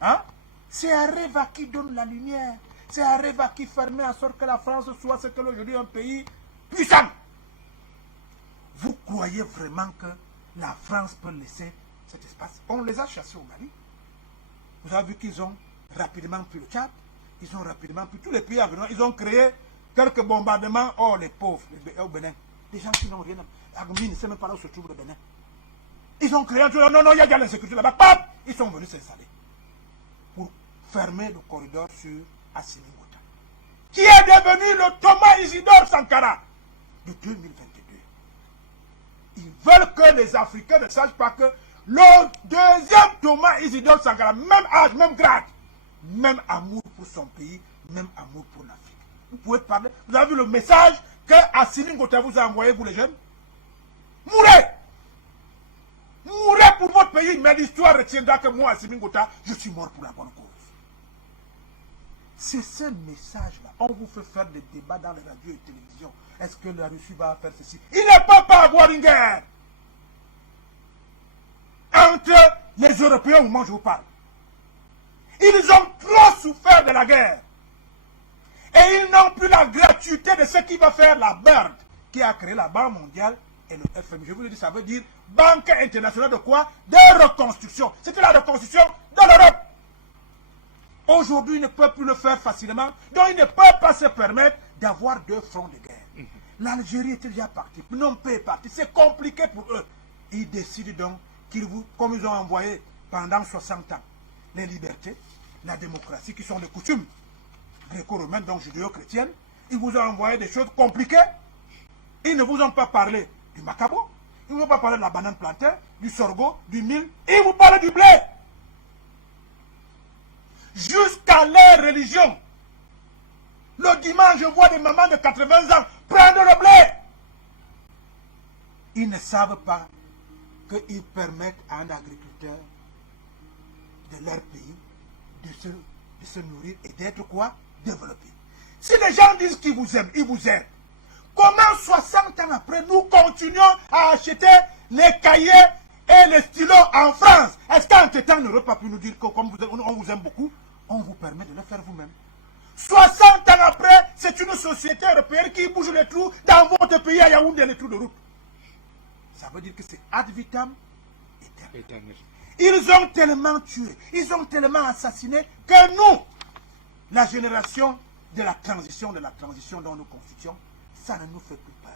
Hein? C'est Areva qui donne la lumière. C'est Areva qui permet en sorte que la France soit ce que aujourd'hui un pays puissant. Vous croyez vraiment que la France peut laisser cet espace? On les a chassés au Mali. Vous avez vu qu'ils ont rapidement pris le Tchad. Ils ont rapidement pris tous les pays environnants. Ils ont créé quelques bombardements. Oh, les pauvres, au Bénin. Des gens qui n'ont rien. Agmi ne sait même pas là où se trouve le Bénin. Ils ont créé un truc. Non, il y a de l'insécurité là-bas. Pap! Ils sont venus s'installer pour fermer le corridor sur Assimi Goïta, qui est devenu le Thomas Isidore Sankara de 2022. Ils veulent que les Africains ne sachent pas que le deuxième Thomas Isidore Sankara, même âge, même grade, même amour pour son pays, même amour pour l'Afrique. Vous pouvez parler. Vous avez vu le message que Assimi Goïta vous a envoyé, vous les jeunes? Mourez! Mourez pour votre pays, mais l'histoire retiendra que moi, Assimi Goïta, je suis mort pour la bonne cause. C'est ce message-là. On vous fait faire des débats dans les radios et télévisions. Est-ce que la Russie va faire ceci? Il ne peut pas avoir une guerre entre les Européens au moment où je vous parle. Ils ont trop souffert de la guerre. Et ils n'ont plus la gratuité de ce qui va faire la BERD, qui a créé la Banque mondiale et le FMI. Je vous le dis, ça veut dire Banque internationale de quoi? De reconstruction. C'était la reconstruction de l'Europe. Aujourd'hui, ils ne peuvent plus le faire facilement. Donc, ils ne peuvent pas se permettre d'avoir deux fronts de guerre. L'Algérie était déjà partie. Phnom Penh est parti. C'est compliqué pour eux. Ils décident donc qu'ils vous, comme ils ont envoyé pendant 60 ans, les libertés, la démocratie, qui sont les coutumes gréco-romaines, donc judéo-chrétiennes, ils vous ont envoyé des choses compliquées. Ils ne vous ont pas parlé du macabo, ils ne vous ont pas parlé de la banane plantain, du sorgho, du mil, ils vous parlent du blé. Jusqu'à leur religion. Le dimanche, je vois des mamans de 80 ans prendre le blé. Ils ne savent pas qu'ils permettent à un agriculteur de leur pays de se nourrir et d'être quoi? Développé. Si les gens disent qu'ils vous aiment, ils vous aiment. Comment 60 ans après, nous continuons à acheter les cahiers et les stylos en France? Est-ce qu'entre-temps, on n'aurait pas pu nous dire que comme on vous aime beaucoup, on vous permet de le faire vous-même? 60 ans après, c'est une société européenne qui bouge les trous dans votre pays à Yaoundé, les trous de route. Ça veut dire que c'est ad vitam aeternam. Ils ont tellement tué, ils ont tellement assassiné que nous, la génération de la transition dont nous constituons, ça ne nous fait plus peur.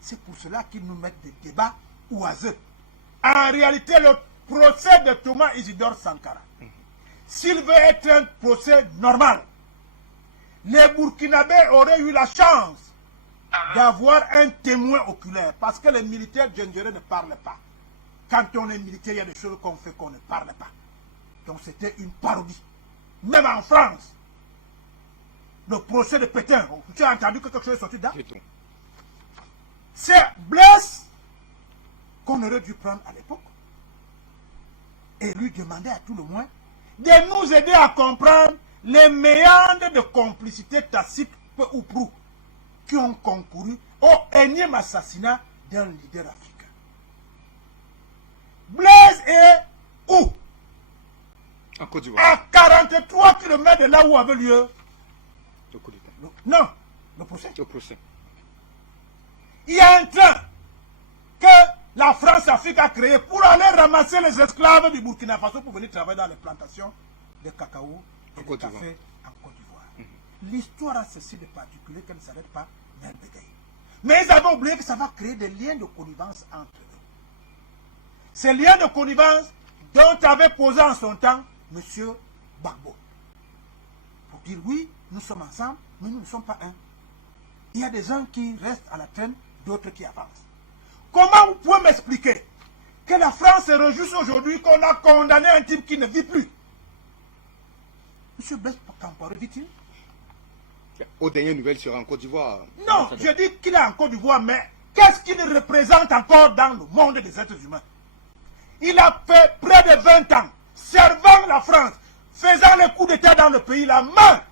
C'est pour cela qu'ils nous mettent des débats oiseux. En réalité, le procès de Thomas Isidore Sankara, s'il veut être un procès normal, les Burkinabés auraient eu la chance d'avoir un témoin oculaire, parce que les militaires djengérés ne parlent pas. Quand on est militaire, il y a des choses qu'on fait qu'on ne parle pas. Donc c'était une parodie. Même en France, le procès de Pétain, tu as entendu que quelque chose est sorti là? C'est Blaise qu'on aurait dû prendre à l'époque et lui demander à tout le moins de nous aider à comprendre les méandres de complicité tacite, peu ou prou, qui ont concouru au énième assassinat d'un leader africain. Blaise est où? En Côte d'Ivoire. À 43 km de là où avait lieu. Non, le procès. Il y a un train que la France-Afrique a créé pour aller ramasser les esclaves du Burkina Faso pour venir travailler dans les plantations de cacao et de café en Côte d'Ivoire. l'histoire a ceci de particulier qu'elle ne s'arrête pas, mais elle bégaye. Mais ils avaient oublié que ça va créer des liens de connivence entre eux. Ces liens de connivence dont avait posé en son temps M. Gbagbo. Pour dire oui, nous sommes ensemble, mais nous ne sommes pas un. Il y a des gens qui restent à la traîne, d'autres qui avancent. Comment vous pouvez m'expliquer que la France se réjouisse aujourd'hui qu'on a condamné un type qui ne vit plus? M. Blaise Compaoré vit-il? Aux dernières nouvelles sera en Côte d'Ivoire. Non, je dis qu'il est en Côte d'Ivoire, mais qu'est-ce qu'il représente encore dans le monde des êtres humains? Il a fait près de 20 ans, servant la France, faisant les coups d'État dans le pays, la main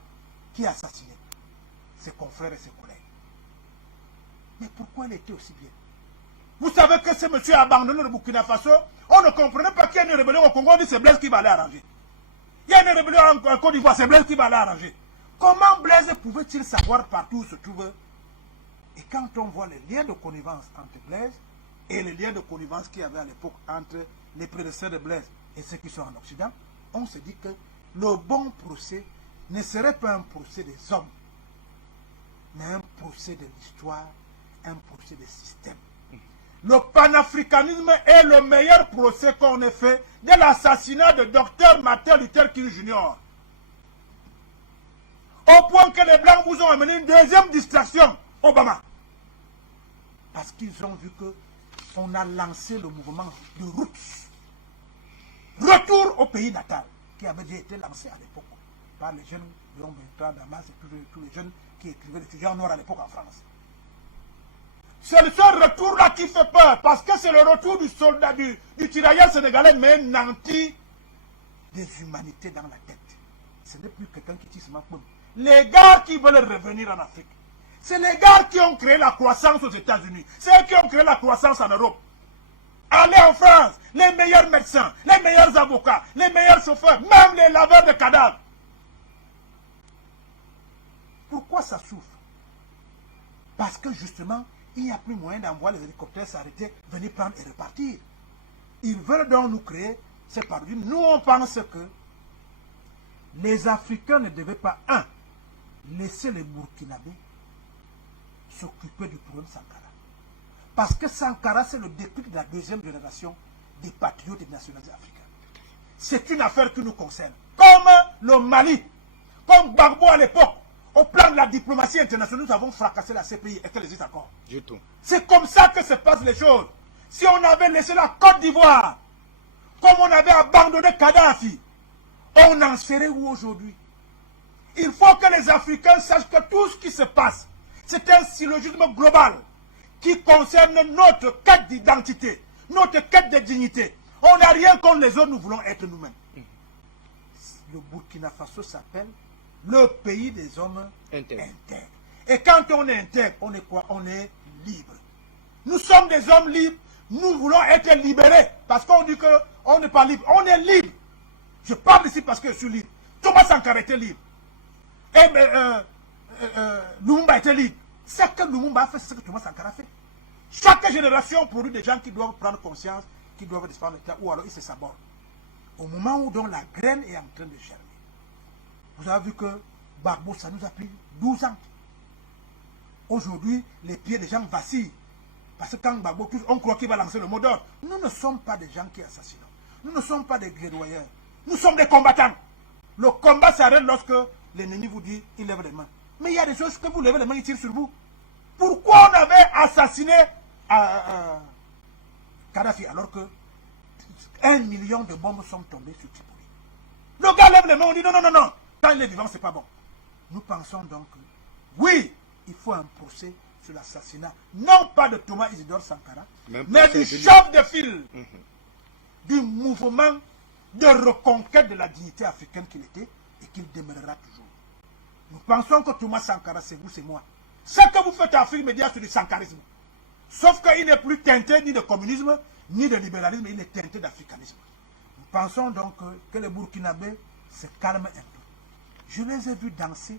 qui a assassiné ses confrères et ses collègues. Mais pourquoi il était aussi bien? Vous savez que ce monsieur a abandonné le Burkina Faso. On ne comprenait pas qu'il y a une rébellion au Congo. On dit c'est Blaise qui va aller arranger. Il y a une rébellion en Côte d'Ivoire, c'est Blaise qui va aller arranger. Comment Blaise pouvait-il savoir partout où se trouve? Et quand on voit les liens de connivence entre Blaise et les liens de connivence qu'il y avait à l'époque entre les prédécesseurs de Blaise et ceux qui sont en Occident, on se dit que le bon procès ne serait pas un procès des hommes, mais un procès de l'histoire, un procès des systèmes. Le panafricanisme est le meilleur procès qu'on ait fait de l'assassinat de Dr Martin Luther King Jr. Au point que les Blancs vous ont amené une deuxième distraction, Obama. Parce qu'ils ont vu que on a lancé le mouvement de Roots. Retour au pays natal, qui avait déjà été lancé à l'époque par les jeunes Léon Bertrand Damas et tous les jeunes qui écrivaient les sujets en noir à l'époque en France. C'est ce retour-là qui fait peur, parce que c'est le retour du soldat, du tirailleur sénégalais, mais nanti des humanités dans la tête. Ce n'est plus quelqu'un qui tire seulement pour les gars qui veulent revenir en Afrique. C'est les gars qui ont créé la croissance aux États-Unis. C'est eux qui ont créé la croissance en Europe. Allez en France, les meilleurs médecins, les meilleurs avocats, les meilleurs chauffeurs, même les laveurs de cadavres. Pourquoi ça souffre? Parce que justement, il n'y a plus moyen d'envoyer les hélicoptères s'arrêter, venir prendre et repartir. Ils veulent donc nous créer ces paradigmes. Nous, on pense que les Africains ne devaient pas, laisser les Burkinabés s'occuper du problème Sankara. Parce que Sankara, c'est le déclic de la deuxième génération des patriotes et des nationalistes africains. C'est une affaire qui nous concerne. Comme le Mali, comme Gbagbo à l'époque, au plan de la diplomatie internationale, nous avons fracassé la CPI et qu'elle existe encore. Du tout. C'est comme ça que se passent les choses. Si on avait laissé la Côte d'Ivoire, comme on avait abandonné Kadhafi, on en serait où aujourd'hui? Il faut que les Africains sachent que tout ce qui se passe, c'est un syllogisme global qui concerne notre quête d'identité, notre quête de dignité. On n'a rien contre les autres, nous voulons être nous-mêmes. Le Burkina Faso s'appelle le pays des hommes intègres. Et quand on est intègre, on est quoi? On est libre. Nous sommes des hommes libres, nous voulons être libérés. Parce qu'on dit qu'on n'est pas libre, on est libre. Je parle ici parce que je suis libre. Thomas Sankara était libre. Et Lumumba était libre. Ce que Lumumba a fait, c'est ce que Thomas Sankara a fait. Chaque génération produit des gens qui doivent prendre conscience, qui doivent disparaître de l'État, ou alors ils se sabordent. Au moment où donc la graine est en train de germer. Vous avez vu que Gbagbo, ça nous a pris 12 ans. Aujourd'hui, les pieds des gens vacillent. Parce que quand Gbagbo touche, on croit qu'il va lancer le mot d'ordre. Nous ne sommes pas des gens qui assassinent. Nous ne sommes pas des guerriers. Nous sommes des combattants. Le combat s'arrête lorsque l'ennemi vous dit, il lève les mains. Mais il y a des choses que vous levez les mains, il tire sur vous. Pourquoi on avait assassiné Kadhafi alors que 1 million de bombes sont tombées sur Tripoli? Le gars lève les mains, on dit non, non, non, non. Quand il est vivant, c'est pas bon. Nous pensons donc que, oui, il faut un procès sur l'assassinat, non pas de Thomas Isidore Sankara, mais du chef de file du mouvement de reconquête de la dignité africaine qu'il était et qu'il demeurera toujours. Nous pensons que Thomas Sankara, c'est vous, c'est moi. Ce que vous faites en Afrique média, c'est du sankarisme. Sauf qu'il n'est plus teinté ni de communisme, ni de libéralisme, il est teinté d'africanisme. Nous pensons donc que les Burkinabés se calment un peu. Je les ai vus danser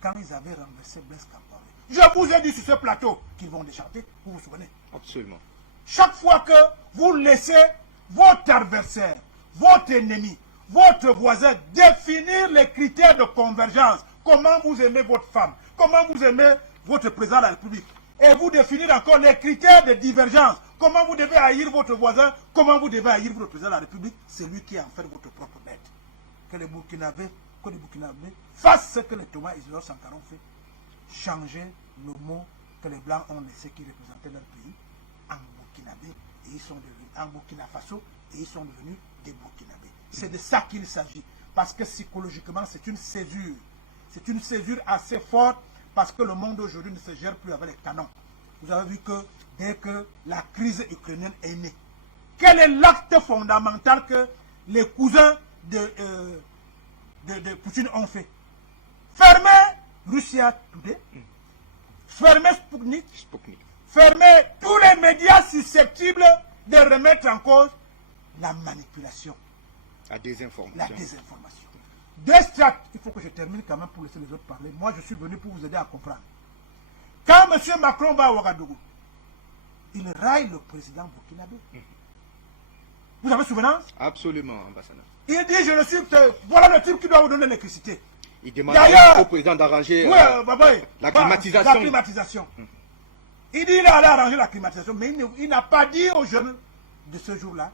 quand ils avaient renversé Blaise Compaoré. Je vous ai dit sur ce plateau qu'ils vont déchanter, vous vous souvenez? Absolument. Chaque fois que vous laissez votre adversaire, votre ennemi, votre voisin définir les critères de convergence comment vous aimez votre femme, comment vous aimez votre président de la République, et vous définir encore les critères de divergence, comment vous devez haïr votre voisin, comment vous devez haïr votre président de la République, c'est lui qui est en fait votre propre maître. Que les Burkinabés fassent ce que les Thomas Isidore Sankara ont fait, changer le mot que les Blancs ont laissé qui représentaient leur pays en Burkinabé, et ils sont devenus en Burkina Faso, et ils sont devenus des Burkinabés. C'est de ça qu'il s'agit, parce que psychologiquement c'est une césure. C'est une césure assez forte, parce que le monde aujourd'hui ne se gère plus avec les canons. Vous avez vu que dès que la crise ukrainienne est née, quel est l'acte fondamental que les cousins de Poutine ont fait? Fermer Russia Today, fermer Sputnik, fermer tous les médias susceptibles de remettre en cause la manipulation, la désinformation. Il faut que je termine quand même pour laisser les autres parler. Moi, je suis venu pour vous aider à comprendre. Quand M. Macron va à Ouagadougou, il raille le président burkinabé. Vous avez souvenance? Absolument, ambassadeur. Il dit, je le suis, voilà le type qui doit vous donner l'électricité. Il demande au président d'arranger la climatisation. Il dit, il allait arranger la climatisation, mais il n'a pas dit aux jeunes de ce jour-là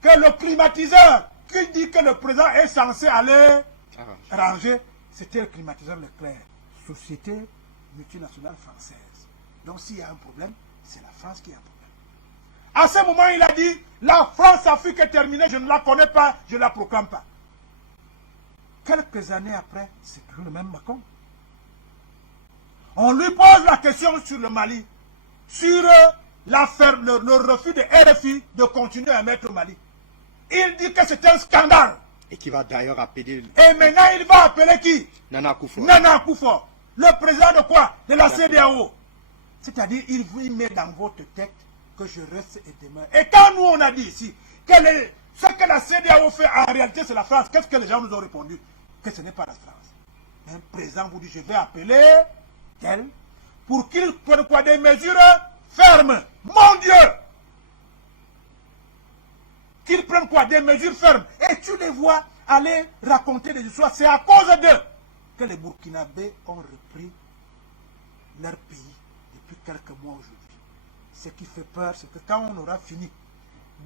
que le climatiseur qui dit que le président est censé aller ranger, c'était le climatiseur Leclerc, société multinationale française. Donc s'il y a un problème, c'est la France qui a un problème. À ce moment, il a dit, la France-Afrique est terminée, je ne la connais pas, je ne la proclame pas. Quelques années après, c'est toujours le même Macron. On lui pose la question sur le Mali, sur le refus de RFI de continuer à mettre au Mali. Il dit que c'est un scandale. Et qui va d'ailleurs appeler... Et maintenant, il va appeler qui? Nana Akufo. Nana Akufo. Le président de quoi? De la CEDEAO. C'est-à-dire, il vous met dans votre tête que je reste et demeure. Et quand nous, on a dit ici que ce que la CEDEAO fait, en réalité, c'est la France, qu'est-ce que les gens nous ont répondu? Que ce n'est pas la France. Un président vous dit, je vais appeler tel pour qu'il prenne quoi? Des mesures fermes. Mon Dieu! Qu'ils prennent quoi? Des mesures fermes. Et tu les vois aller raconter des histoires. C'est à cause d'eux que les Burkinabés ont repris leur pays depuis quelques mois aujourd'hui. Ce qui fait peur, c'est que quand on aura fini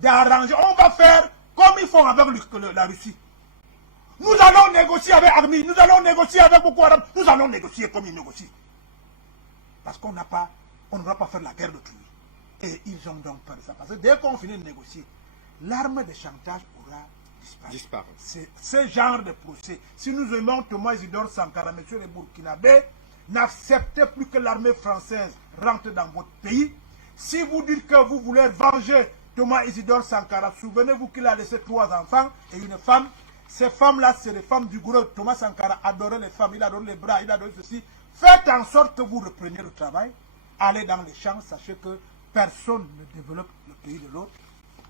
d'arranger, on va faire comme ils font avec la Russie. Nous allons négocier avec Armi, nous allons négocier avec Boko Haram, nous allons négocier comme ils négocient. Parce qu'on ne va pas faire la guerre d'autrui. Et ils ont donc peur de ça. Parce que dès qu'on finit de négocier, l'arme de chantage aura disparu. C'est ce genre de procès. Si nous aimons Thomas Isidore Sankara, messieurs les Burkinabés, n'acceptez plus que l'armée française rentre dans votre pays. Si vous dites que vous voulez venger Thomas Isidore Sankara, souvenez-vous qu'il a laissé 3 enfants et une femme. Ces femmes-là, c'est les femmes du gros. Thomas Sankara adorait les femmes, il adorait les bras, il adorait ceci. Faites en sorte que vous repreniez le travail. Allez dans les champs, sachez que personne ne développe le pays de l'autre.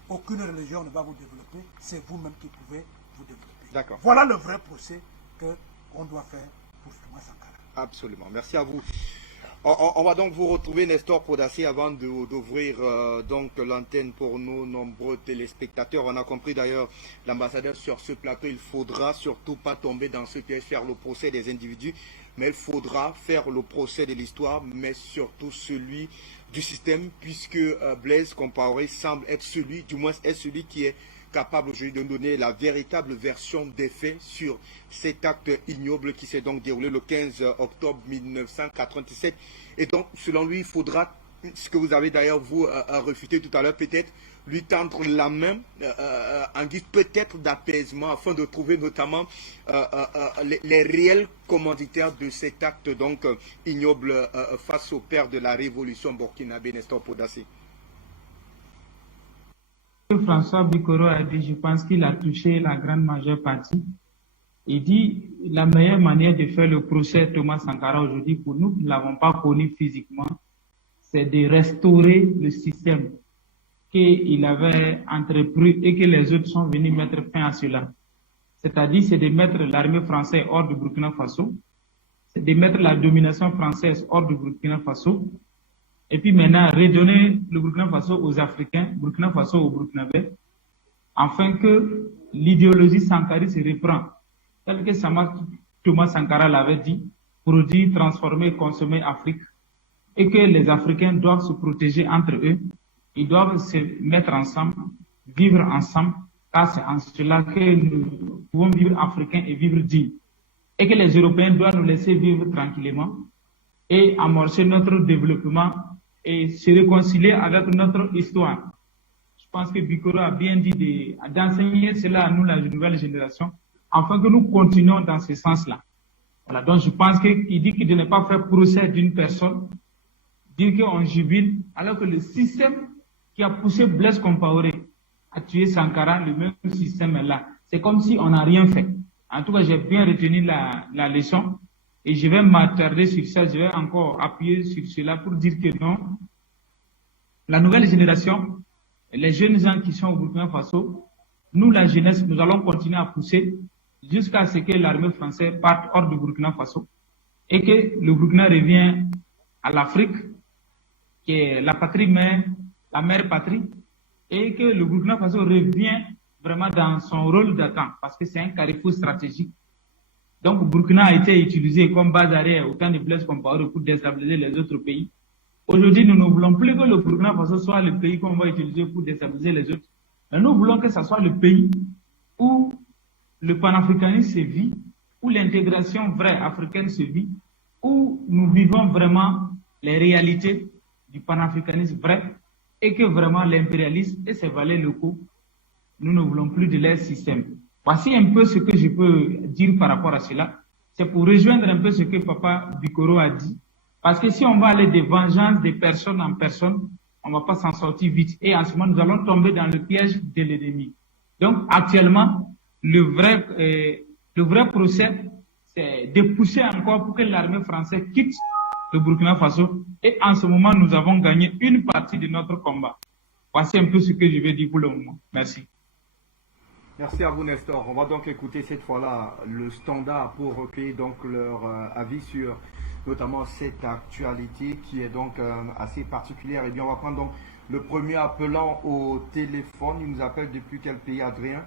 Aucune religion ne va vous développer. C'est vous-même qui pouvez vous développer. D'accord. Voilà le vrai procès qu'on doit faire pour Thomas Sankara. Absolument. Merci à vous. On va donc vous retrouver, Nestor Podassi, avant d'ouvrir donc l'antenne pour nos nombreux téléspectateurs. On a compris d'ailleurs, l'ambassadeur, sur ce plateau, il faudra surtout pas tomber dans ce piège, faire le procès des individus, mais il faudra faire le procès de l'histoire, mais surtout celui du système, puisque Blaise Compaoré semble être celui, du moins est celui qui est capable aujourd'hui de donner la véritable version des faits sur cet acte ignoble qui s'est donc déroulé le 15 octobre 1997. Et donc, selon lui, il faudra, ce que vous avez d'ailleurs vous refuté tout à l'heure, peut-être lui tendre la main en guise peut-être d'apaisement afin de trouver notamment les réels commanditaires de cet acte donc ignoble face au père de la révolution burkinabé, Nestor Podassi. François Bikoro a dit, je pense qu'il a touché la grande majeure partie. Il dit, la meilleure manière de faire le procès Thomas Sankara aujourd'hui, pour nous qui ne l'avons pas connu physiquement, c'est de restaurer le système qu'il avait entrepris et que les autres sont venus mettre fin à cela. C'est-à-dire, c'est de mettre l'armée française hors du Burkina Faso, c'est de mettre la domination française hors du Burkina Faso, et puis maintenant redonner le Burkina Faso aux Africains, Burkina Faso aux Burkinabés, afin que l'idéologie sankariste se reprend, telle que Thomas Sankara l'avait dit, produire, transformer, consommer Afrique, et que les Africains doivent se protéger entre eux, ils doivent se mettre ensemble, vivre ensemble, car c'est en cela que nous pouvons vivre africains et vivre dignes. Et que les Européens doivent nous laisser vivre tranquillement et amorcer notre développement et se réconcilier avec notre histoire. Je pense que Bikoro a bien dit d'enseigner cela à nous, la nouvelle génération, afin que nous continuions dans ce sens-là. Voilà, donc je pense qu'il dit qu'il ne pas faire procès d'une personne, dire qu'on jubile, alors que le système qui a poussé Blaise Compaoré à tuer Sankara, le même système est là. C'est comme si on n'a rien fait. En tout cas, j'ai bien retenu la leçon et je vais m'attarder sur ça, je vais encore appuyer sur cela pour dire que non, la nouvelle génération, les jeunes gens qui sont au Burkina Faso, nous, la jeunesse, nous allons continuer à pousser jusqu'à ce que l'armée française parte hors du Burkina Faso et que le Burkina revienne à l'Afrique, qui est la patrie mère, la mère patrie, et que le Burkina Faso revienne vraiment dans son rôle d'attente, parce que c'est un carrefour stratégique. Donc, le Burkina a été utilisé comme base arrière au temps de Blaise Compaoré pour déstabiliser les autres pays. Aujourd'hui, nous ne voulons plus que le Burkina Faso soit le pays qu'on va utiliser pour déstabiliser les autres. Mais nous voulons que ce soit le pays où le panafricanisme se vit, où l'intégration vraie africaine se vit, où nous vivons vraiment les réalités du panafricanisme vrai, et que vraiment l'impérialisme et ses valeurs locaux, nous ne voulons plus de leur système. Voici un peu ce que je peux dire par rapport à cela. C'est pour rejoindre un peu ce que Papa Bikoro a dit. Parce que si on va aller de vengeance de personne en personne, on ne va pas s'en sortir vite. Et en ce moment, nous allons tomber dans le piège de l'ennemi. Donc, actuellement, le vrai procès, c'est de pousser encore pour que l'armée française quitte le Burkina Faso. Et en ce moment, nous avons gagné une partie de notre combat. Voici un peu ce que je vais dire pour le moment. Merci. Merci à vous, Nestor. On va donc écouter cette fois-là le standard pour recueillir donc leur avis sur notamment cette actualité qui est donc assez particulière. Et bien, on va prendre donc le premier appelant au téléphone. Il nous appelle depuis quel pays, Adrien?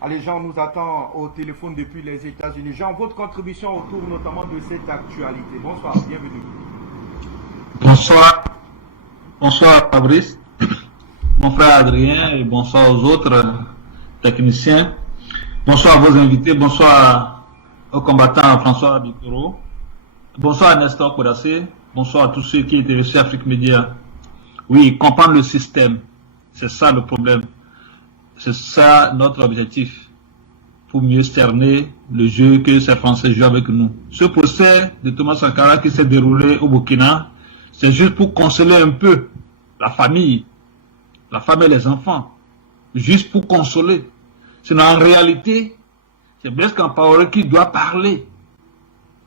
Allez, Jean nous attend au téléphone depuis les États-Unis. Jean, votre contribution autour notamment de cette actualité. Bonsoir, bienvenue. Bonsoir. Bonsoir, Fabrice. Mon frère Adrien et bonsoir aux autres techniciens. Bonsoir à vos invités. Bonsoir au combattant François Bikoro. Bonsoir à Nestor Kodassé. Bonsoir à tous ceux qui étaient sur Afrique Média. Oui, comprendre le système. C'est ça le problème. C'est ça notre objectif. Pour mieux cerner le jeu que ces Français jouent avec nous. Ce procès de Thomas Sankara qui s'est déroulé au Burkina, c'est juste pour consoler un peu la famille et les enfants. Juste pour consoler. Sinon, en réalité, c'est Blaise Compaoré qui doit parler.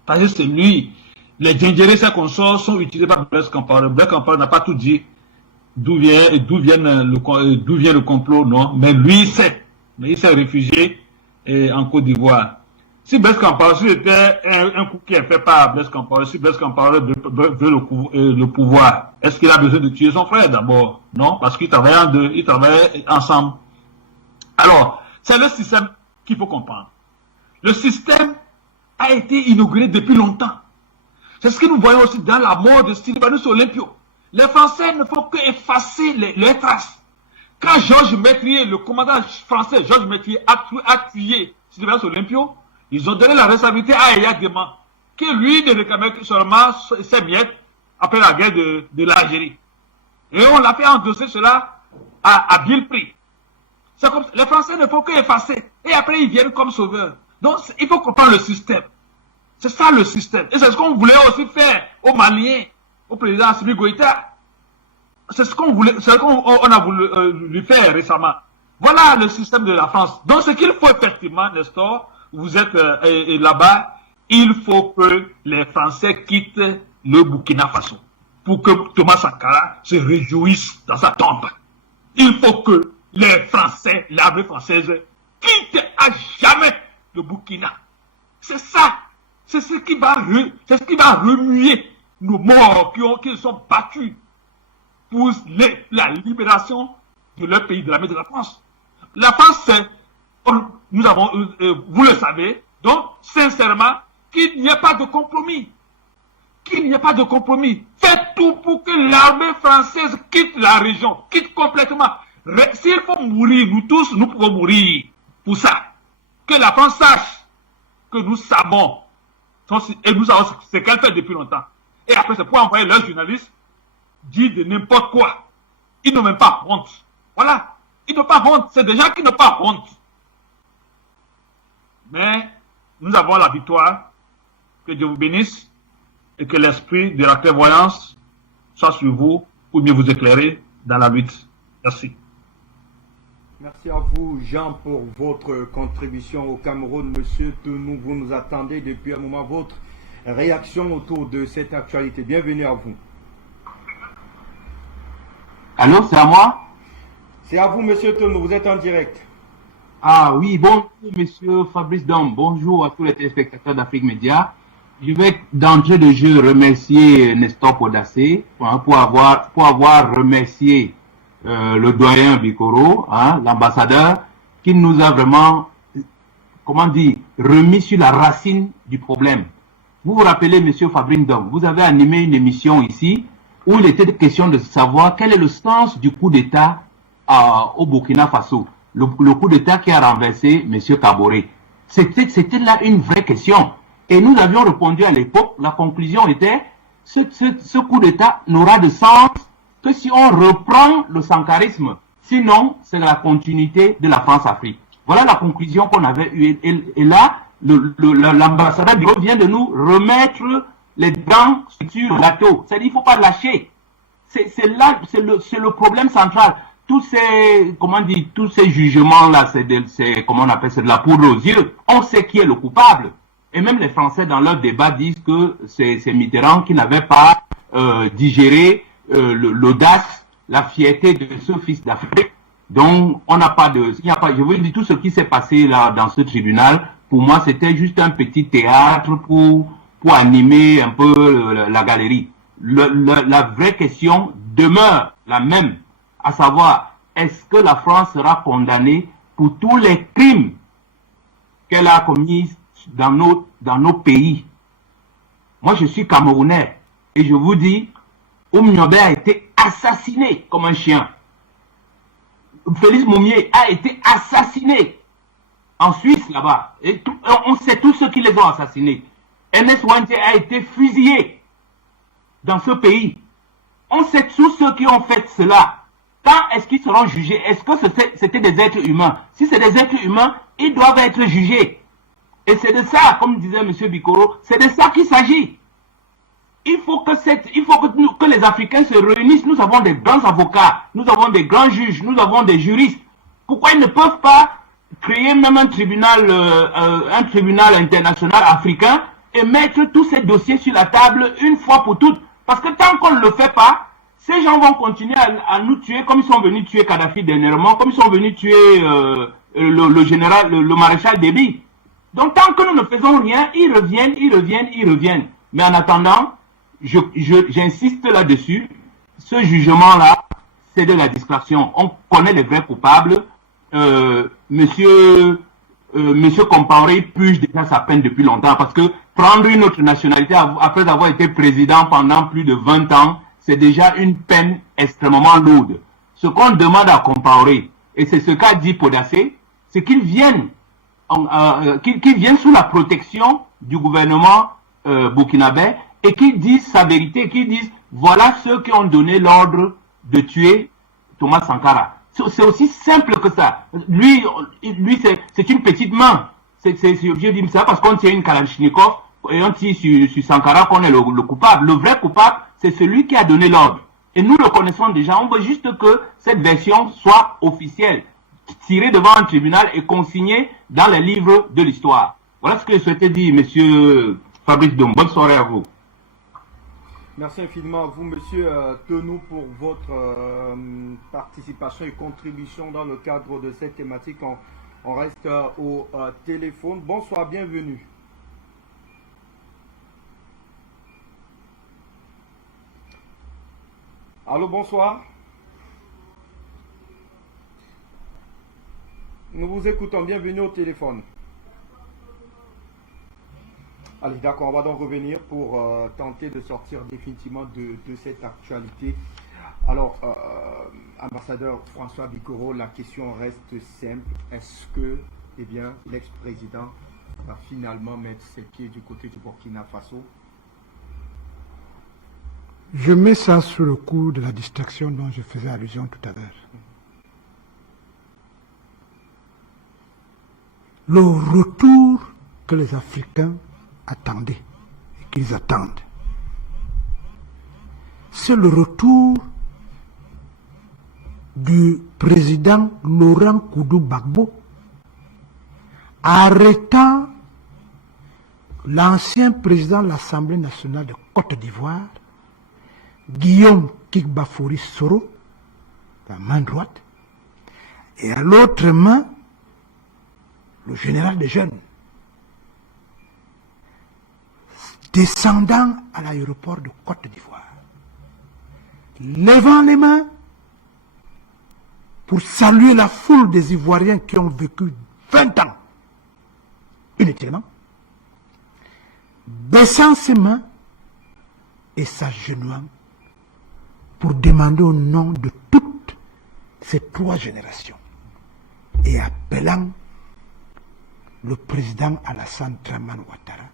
Parce que c'est lui. Les Djindjéré, ses consorts sont utilisés par Blaise Compaoré. Blaise Compaoré n'a pas tout dit. D'où vient le complot, non. Mais lui, il sait. Mais il s'est réfugié en Côte d'Ivoire. Si Blaise Compaoré, si c'était un coup qui est fait par Blaise Compaoré, si Blaise Compaoré veut le pouvoir, est-ce qu'il a besoin de tuer son frère d'abord? Non, parce qu'ils travaillaient ensemble. Alors, c'est le système qu'il faut comprendre. Le système a été inauguré depuis longtemps. C'est ce que nous voyons aussi dans la mort de Sylvanus Olympio. Les Français ne font que effacer les traces. Quand Georges Métrier, le commandant français Georges Métrier, a tué Sylvanus Olympio, ils ont donné la responsabilité à Yaya Dema, que lui ne réclamait que seulement ses miettes après la guerre de l'Algérie. Et on l'a fait endosser cela à vil prix. C'est comme les Français ne font que effacer. Et après, ils viennent comme sauveurs. Donc, il faut comprendre le système. C'est ça le système. Et c'est ce qu'on voulait aussi faire aux Maliens, au président Assimi Goïta. C'est ce qu'on voulait, c'est ce qu'on a voulu lui faire récemment. Voilà le système de la France. Donc, ce qu'il faut effectivement, Nestor, vous êtes là-bas, il faut que les Français quittent le Burkina Faso pour que Thomas Sankara se réjouisse dans sa tombe. Il faut que les Français, l'armée française, quittent à jamais le Burkina. C'est ça. C'est ce qui va remuer nos morts qui sont battus pour la libération de leur pays, de l'armée de la France. La France, vous le savez, donc, sincèrement, qu'il n'y ait pas de compromis. Qu'il n'y ait pas de compromis. Faites tout pour que l'armée française quitte la région, quitte complètement. S'il faut mourir, nous tous, nous pouvons mourir pour ça. Que la France sache que nous savons, et nous savons ce qu'elle fait depuis longtemps. Et après, c'est pour envoyer leurs journalistes dire de n'importe quoi. Ils n'ont même pas honte. Voilà. Ils n'ont pas honte. C'est des gens qui n'ont pas honte. Mais nous avons la victoire. Que Dieu vous bénisse et que l'esprit de la clairvoyance soit sur vous pour mieux vous éclairer dans la lutte. Merci. Merci à vous, Jean, pour votre contribution au Cameroun. Monsieur Tounou, vous nous attendez depuis un moment votre réaction autour de cette actualité. Bienvenue à vous. Allô, c'est à moi? C'est à vous, monsieur Tounou, vous êtes en direct. Ah oui, bonjour, monsieur Fabrice Dom. Bonjour à tous les téléspectateurs d'Afrique Média. Je vais d'entrée de jeu remercier Nestor Podacé pour avoir remercié le doyen Bikoro, l'ambassadeur, qui nous a vraiment, remis sur la racine du problème. Vous vous rappelez, monsieur Fabrice Dom, vous avez animé une émission ici où il était question de savoir quel est le sens du coup d'État au Burkina Faso. Le coup d'État qui a renversé monsieur Kaboré. C'était là une vraie question. Et nous avions répondu à l'époque, la conclusion était, ce coup d'État n'aura de sens que si on reprend le sankarisme. Sinon, c'est la continuité de la France-Afrique. Voilà la conclusion qu'on avait eue. Et là, l'ambassadeur vient de nous remettre les dents sur le gâteau. C'est-à-dire qu'il ne faut pas lâcher. C'est le problème central. Tous ces jugements-là, c'est de la poudre aux yeux. On sait qui est le coupable. Et même les Français, dans leur débat, disent que c'est Mitterrand qui n'avait pas digéré l'audace, la fierté de ce fils d'Afrique. Donc, je vous dis, tout ce qui s'est passé là, dans ce tribunal, pour moi, c'était juste un petit théâtre pour animer un peu la galerie. La vraie question demeure la même, à savoir, est-ce que la France sera condamnée pour tous les crimes qu'elle a commis dans nos pays? Moi, je suis Camerounais et je vous dis, Oumniobé a été assassiné comme un chien. Félix Moumié a été assassiné en Suisse, là-bas. Et on sait tous ceux qui les ont assassinés. Ernest Ouanté a été fusillé dans ce pays. On sait tous ceux qui ont fait cela. Quand est-ce qu'ils seront jugés? Est-ce que c'était des êtres humains? Si c'est des êtres humains, ils doivent être jugés. Et c'est de ça, comme disait M. Bikoro, c'est de ça qu'il s'agit. Il faut que les Africains se réunissent. Nous avons des grands avocats, nous avons des grands juges, nous avons des juristes. Pourquoi ils ne peuvent pas créer même un tribunal international africain et mettre tous ces dossiers sur la table une fois pour toutes? Parce que tant qu'on ne le fait pas, ces gens vont continuer à nous tuer comme ils sont venus tuer Kadhafi dernièrement, comme ils sont venus tuer le maréchal Déby. Donc tant que nous ne faisons rien, ils reviennent. Mais en attendant, j'insiste là-dessus, ce jugement-là, c'est de la distraction. On connaît les vrais coupables. Monsieur Compaoré purge déjà sa peine depuis longtemps, parce que prendre une autre nationalité après avoir été président pendant plus de 20 ans, c'est déjà une peine extrêmement lourde. Ce qu'on demande à Compaoré, et c'est ce qu'a dit Podacé, c'est qu'il vienne sous la protection du gouvernement burkinabé et qu'il dise sa vérité, qu'il dise voilà ceux qui ont donné l'ordre de tuer Thomas Sankara. C'est aussi simple que ça. Lui c'est une petite main. Je dis ça parce qu'on tient une Kalachnikov et on tire sur Sankara qu'on est le coupable. Le vrai coupable, c'est celui qui a donné l'ordre. Et nous le connaissons déjà. On veut juste que cette version soit officielle, tirée devant un tribunal et consignée dans les livres de l'histoire. Voilà ce que je souhaitais dire, monsieur Fabrice Dom. Bonne soirée à vous. Merci infiniment à vous, monsieur Tounou, pour votre participation et contribution dans le cadre de cette thématique. On reste au téléphone. Bonsoir, bienvenue. Allô, bonsoir. Nous vous écoutons. Bienvenue au téléphone. Allez, d'accord, on va donc revenir pour tenter de sortir définitivement de cette actualité. Alors, ambassadeur François Bikoro, la question reste simple. Est-ce que, eh bien, l'ex-président va finalement mettre ses pieds du côté du Burkina Faso? Je mets ça sous le coup de la distraction dont je faisais allusion tout à l'heure. Le retour que les Africains attendaient et qu'ils attendent, c'est le retour du président Laurent Koudou-Gbagbo arrêtant l'ancien président de l'Assemblée nationale de Côte d'Ivoire, Guillaume Kikbafouri Soro, la main droite, et à l'autre main, le général des jeunes, descendant à l'aéroport de Côte d'Ivoire, levant les mains pour saluer la foule des Ivoiriens qui ont vécu 20 ans inutilement, baissant ses mains et s'agenouillant pour demander au nom de toutes ces 3 générations et appelant le président Alassane Dramane Ouattara,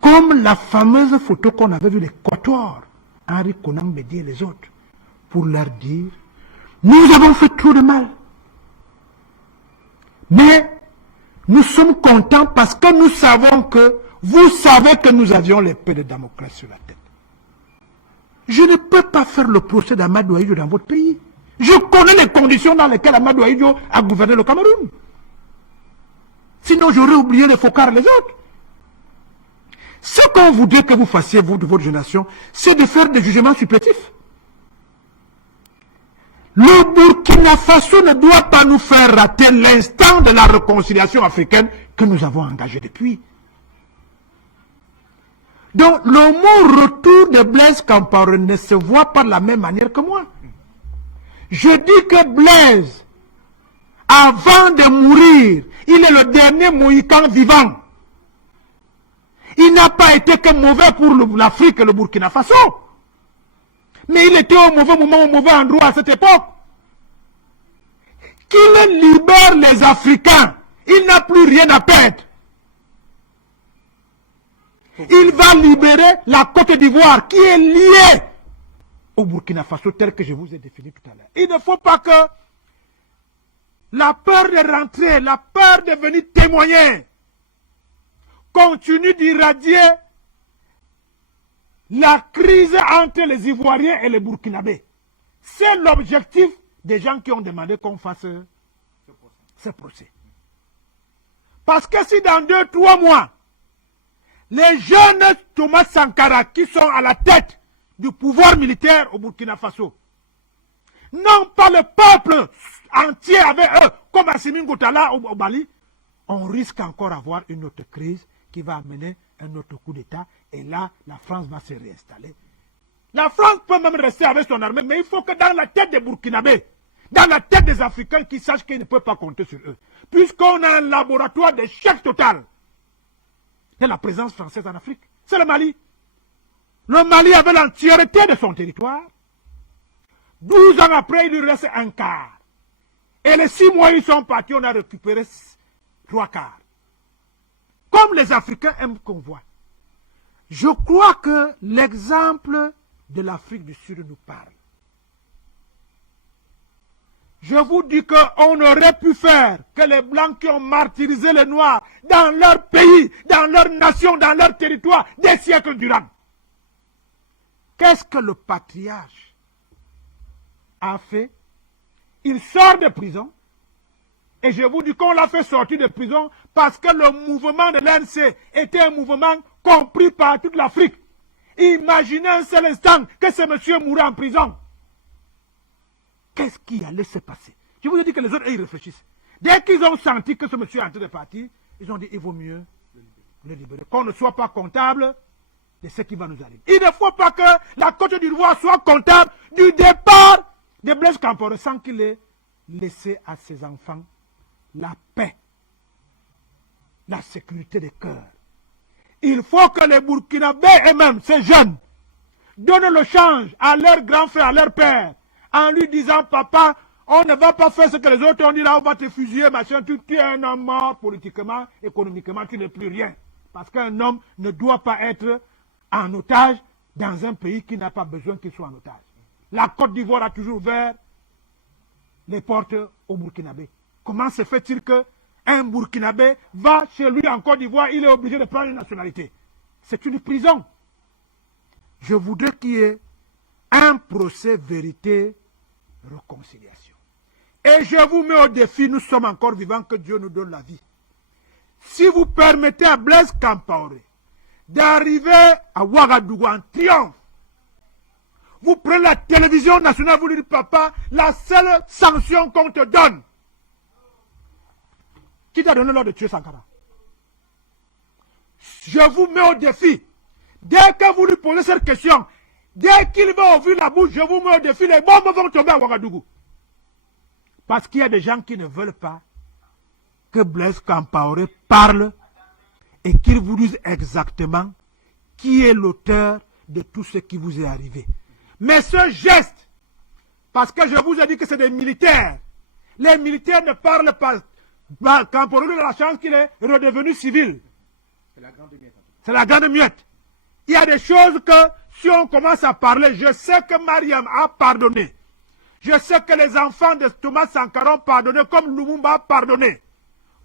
comme la fameuse photo qu'on avait vue des Quatuors, Henri Konan Bédié et les autres, pour leur dire: nous avons fait trop de mal, mais nous sommes contents parce que nous savons que vous savez que nous avions l'épée de Damoclès sur la tête. Je ne peux pas faire le procès d'Amadou Ahidjo dans votre pays. Je connais les conditions dans lesquelles Amadou Ahidjo a gouverné le Cameroun. Sinon, j'aurais oublié les Focard et les autres. Ce qu'on voudrait que vous fassiez, vous, de votre génération, c'est de faire des jugements supplétifs. Le Burkina Faso ne doit pas nous faire rater l'instant de la réconciliation africaine que nous avons engagé depuis. Donc, le mot retour de Blaise Compaoré ne se voit pas de la même manière que moi. Je dis que Blaise, avant de mourir, il est le dernier Mohican vivant. Il n'a pas été que mauvais pour l'Afrique et le Burkina Faso. Mais il était au mauvais moment, au mauvais endroit à cette époque. Qu'il libère les Africains, il n'a plus rien à perdre. Il va libérer la Côte d'Ivoire qui est liée au Burkina Faso tel que je vous ai défini tout à l'heure. Il ne faut pas que la peur de rentrer, la peur de venir témoigner continue d'irradier la crise entre les Ivoiriens et les Burkinabés. C'est l'objectif des gens qui ont demandé qu'on fasse ce procès. Parce que si dans 2-3 mois, les jeunes Thomas Sankara qui sont à la tête du pouvoir militaire au Burkina Faso n'ont pas le peuple entier avec eux, comme Assimi Goïta au Mali, on risque encore d'avoir une autre crise qui va amener un autre coup d'État, et là, la France va se réinstaller. La France peut même rester avec son armée, mais il faut que dans la tête des Burkinabés, dans la tête des Africains, qui sachent qu'ils ne peuvent pas compter sur eux. Puisqu'on a un laboratoire d'échec total de la présence française en Afrique. C'est le Mali. Le Mali avait l'entièreté de son territoire. 12 ans après, il lui reste un quart. Et les 6 mois, ils sont partis, on a récupéré 3 quarts. Comme les Africains aiment qu'on voit. Je crois que l'exemple de l'Afrique du Sud nous parle. Je vous dis qu'on aurait pu faire que les Blancs qui ont martyrisé les Noirs dans leur pays, dans leur nation, dans leur territoire, des siècles durant. Qu'est-ce que le patriarche a fait? Il sort de prison. Et je vous dis qu'on l'a fait sortir de prison parce que le mouvement de l'ANC était un mouvement compris par toute l'Afrique. Imaginez un seul instant que ce monsieur mourait en prison. Qu'est-ce qui allait se passer? Je vous ai dit que les autres, ils réfléchissent. Dès qu'ils ont senti que ce monsieur est en train de partir, ils ont dit, il vaut mieux le libérer. Qu'on ne soit pas comptable de ce qui va nous arriver. Il ne faut pas que la Côte d'Ivoire soit comptable du départ de Blaise Compaoré sans qu'il ait laisser à ses enfants la paix, la sécurité des cœurs. Il faut que les Burkinabés eux-mêmes, ces jeunes, donnent le change à leur grand frère, à leur père, en lui disant, papa, on ne va pas faire ce que les autres ont dit là, on va te fusiller, machin, tu es un homme mort politiquement, économiquement, tu n'es plus rien. Parce qu'un homme ne doit pas être en otage dans un pays qui n'a pas besoin qu'il soit en otage. La Côte d'Ivoire a toujours ouvert les portes aux Burkinabés. Comment se fait-il qu'un Burkinabé va chez lui en Côte d'Ivoire, il est obligé de prendre une nationalité? C'est une prison. Je voudrais qu'il y ait un procès vérité, réconciliation. Et je vous mets au défi, nous sommes encore vivants, que Dieu nous donne la vie. Si vous permettez à Blaise Compaoré d'arriver à Ouagadougou en triomphe, vous prenez la télévision nationale, vous lui dites, papa, la seule sanction qu'on te donne, qui t'a donné l'ordre de tuer Sankara? Je vous mets au défi. Dès que vous lui posez cette question, dès qu'il va ouvrir la bouche, je vous mets au défi, les bombes vont tomber à Ouagadougou. Parce qu'il y a des gens qui ne veulent pas que Blaise Compaoré parle et qu'il vous dise exactement qui est l'auteur de tout ce qui vous est arrivé. Mais ce geste, parce que je vous ai dit que c'est des militaires, les militaires ne parlent pas. Compaoré a la chance qu'il est redevenu civil. C'est la grande muette. Il y a des choses que, si on commence à parler, je sais que Mariam a pardonné. Je sais que les enfants de Thomas Sankara ont pardonné, comme Lumumba a pardonné.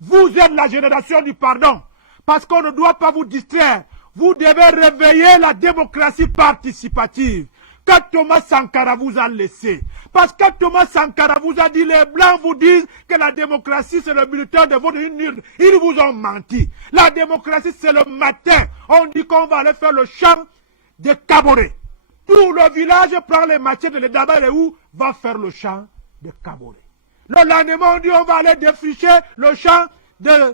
Vous êtes la génération du pardon. Parce qu'on ne doit pas vous distraire. Vous devez réveiller la démocratie participative que Thomas Sankara vous a laissé. Parce que Thomas Sankara vous a dit, les Blancs vous disent que la démocratie c'est le bulletin de vote nul. Ils vous ont menti. La démocratie c'est le matin. On dit qu'on va aller faire le champ de Kaboré. Tout le village prend les machettes de Daba et où va faire le champ de Kaboré. Le lendemain on dit on va aller défricher le champ de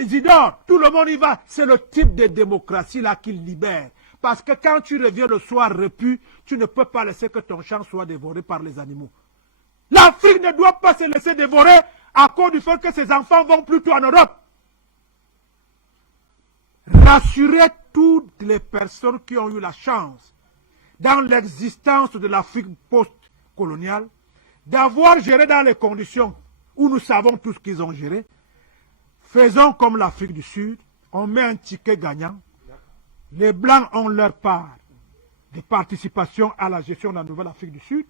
Isidore. Tout le monde y va. C'est le type de démocratie là qui libère. Parce que quand tu reviens le soir repu, tu ne peux pas laisser que ton champ soit dévoré par les animaux. L'Afrique ne doit pas se laisser dévorer à cause du fait que ses enfants vont plutôt en Europe. Rassurez toutes les personnes qui ont eu la chance, dans l'existence de l'Afrique post-coloniale, d'avoir géré dans les conditions où nous savons tous qu'ils ont géré. Faisons comme l'Afrique du Sud, on met un ticket gagnant. Les Blancs ont leur part de participation à la gestion de la Nouvelle-Afrique du Sud.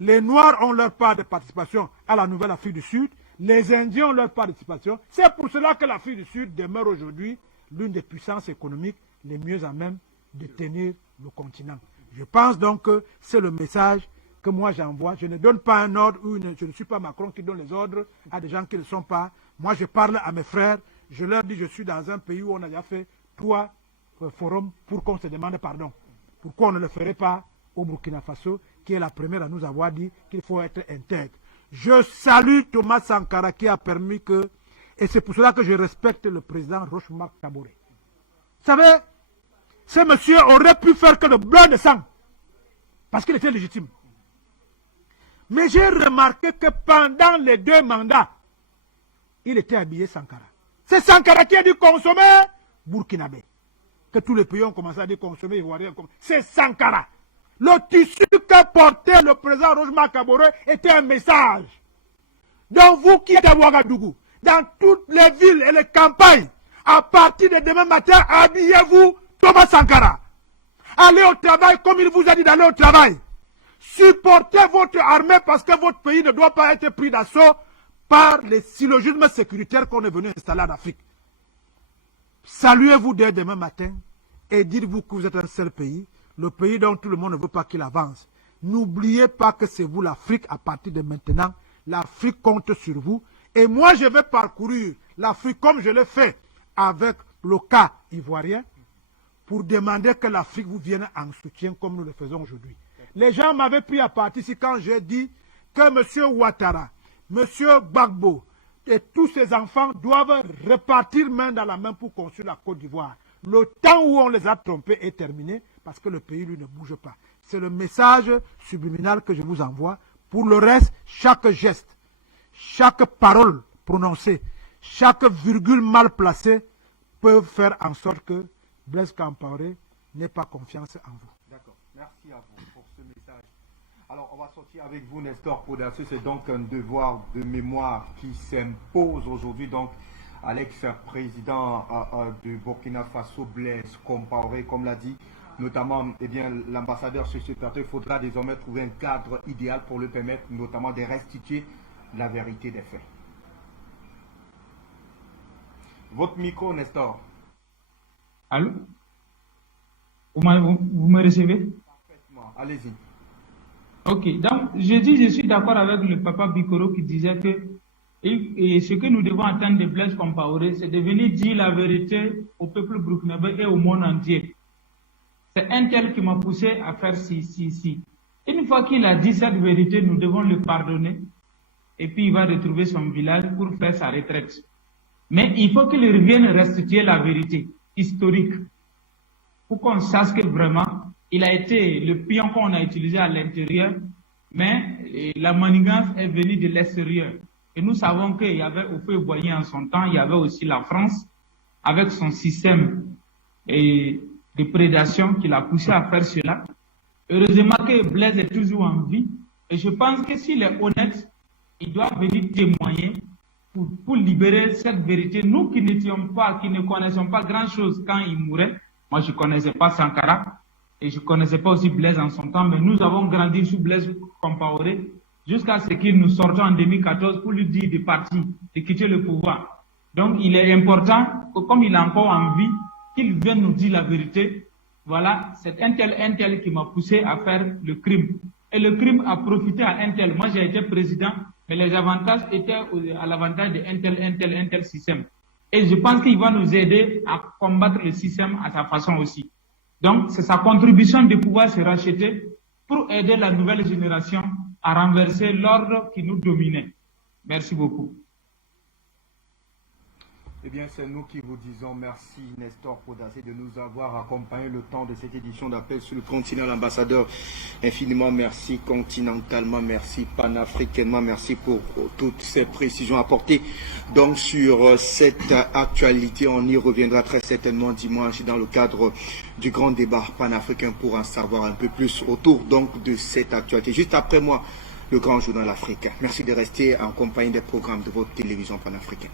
Les Noirs ont leur part de participation à la Nouvelle-Afrique du Sud. Les Indiens ont leur part de participation. C'est pour cela que l'Afrique du Sud demeure aujourd'hui l'une des puissances économiques les mieux à même de tenir le continent. Je pense donc que c'est le message que moi j'envoie. Je ne donne pas un ordre, je ne suis pas Macron qui donne les ordres à des gens qui ne le sont pas. Moi je parle à mes frères, je leur dis je suis dans un pays où on a déjà fait 3 forums pour qu'on se demande pardon. Pourquoi on ne le ferait pas au Burkina Faso, qui est la première à nous avoir dit qu'il faut être intègre. Je salue Thomas Sankara qui a permis que, et c'est pour cela que je respecte le président Roch-Marc Kaboré. Vous savez, ce monsieur aurait pu faire que le blanc de sang, parce qu'il était légitime. Mais j'ai remarqué que pendant les 2 mandats, il était habillé Sankara. C'est Sankara qui a dit consommer burkinabé. Que tous les pays ont commencé à dire consommer ivoirien. C'est Sankara. Le tissu que portait le président Roch-Marc Kaboré était un message. Donc vous qui êtes à Ouagadougou, dans toutes les villes et les campagnes, à partir de demain matin, habillez-vous Thomas Sankara. Allez au travail comme il vous a dit d'aller au travail. Supportez votre armée parce que votre pays ne doit pas être pris d'assaut par les syllogismes sécuritaires qu'on est venu installer en Afrique. Saluez-vous dès demain matin et dites-vous que vous êtes un seul pays, le pays dont tout le monde ne veut pas qu'il avance. N'oubliez pas que c'est vous l'Afrique à partir de maintenant. L'Afrique compte sur vous. Et moi, je vais parcourir l'Afrique comme je l'ai fait avec le cas ivoirien pour demander que l'Afrique vous vienne en soutien comme nous le faisons aujourd'hui. Les gens m'avaient pris à partie ici quand j'ai dit que M. Ouattara, M. Gbagbo, et tous ces enfants doivent repartir main dans la main pour construire la Côte d'Ivoire. Le temps où on les a trompés est terminé parce que le pays, lui, ne bouge pas. C'est le message subliminal que je vous envoie. Pour le reste, chaque geste, chaque parole prononcée, chaque virgule mal placée peuvent faire en sorte que Blaise Compaoré n'ait pas confiance en vous. D'accord. Merci à vous pour ce message. Alors, on va sortir avec vous, Nestor Podassé. C'est donc un devoir de mémoire qui s'impose aujourd'hui. Donc, à l'ex-président du Burkina Faso, Blaise Compaoré, comme l'a dit notamment l'ambassadeur sur ce plateau, il faudra désormais trouver un cadre idéal pour le permettre notamment de restituer la vérité des faits. Votre micro, Nestor. Allô? Vous me recevez? Parfaitement. Allez-y. Ok, donc je suis d'accord avec le papa Bikoro qui disait que et ce que nous devons attendre de Blaise Compaoré, c'est de venir dire la vérité au peuple burkinabé et au monde entier. C'est un tel qui m'a poussé à faire ci. Une fois qu'il a dit cette vérité, nous devons le pardonner et puis il va retrouver son village pour faire sa retraite. Mais il faut qu'il revienne restituer la vérité historique pour qu'on sache que vraiment, il a été le pion qu'on a utilisé à l'intérieur, mais la manigance est venue de l'extérieur. Et nous savons qu'il y avait Houphouët-Boigny en son temps, il y avait aussi la France, avec son système de prédation qui l'a poussé à faire cela. Heureusement que Blaise est toujours en vie, et je pense que s'il est honnête, il doit venir témoigner pour libérer cette vérité. Nous qui n'étions pas, qui ne connaissions pas grand-chose quand il mourait, moi je ne connaissais pas Sankara, et je ne connaissais pas aussi Blaise en son temps, mais nous avons grandi sous Blaise Compaoré, jusqu'à ce qu'il nous sorte en 2014 pour lui dire de partir, de quitter le pouvoir. Donc il est important, que, comme il est encore en vie, qu'il vienne nous dire la vérité. Voilà, c'est un tel qui m'a poussé à faire le crime. Et le crime a profité à un tel. Moi j'ai été président, mais les avantages étaient à l'avantage de un tel système. Et je pense qu'il va nous aider à combattre le système à sa façon aussi. Donc c'est sa contribution de pouvoir se racheter pour aider la nouvelle génération à renverser l'ordre qui nous dominait. Merci beaucoup. Eh bien, c'est nous qui vous disons merci, Nestor Podassé, de nous avoir accompagné le temps de cette édition d'Appel sur le continent. L'ambassadeur, infiniment merci, continentalement, merci, panafricainement, merci pour toutes ces précisions apportées. Donc, sur cette actualité, on y reviendra très certainement dimanche dans le cadre du grand débat panafricain pour en savoir un peu plus autour donc de cette actualité. Juste après moi, le grand journal africain. Merci de rester en compagnie des programmes de votre télévision panafricaine.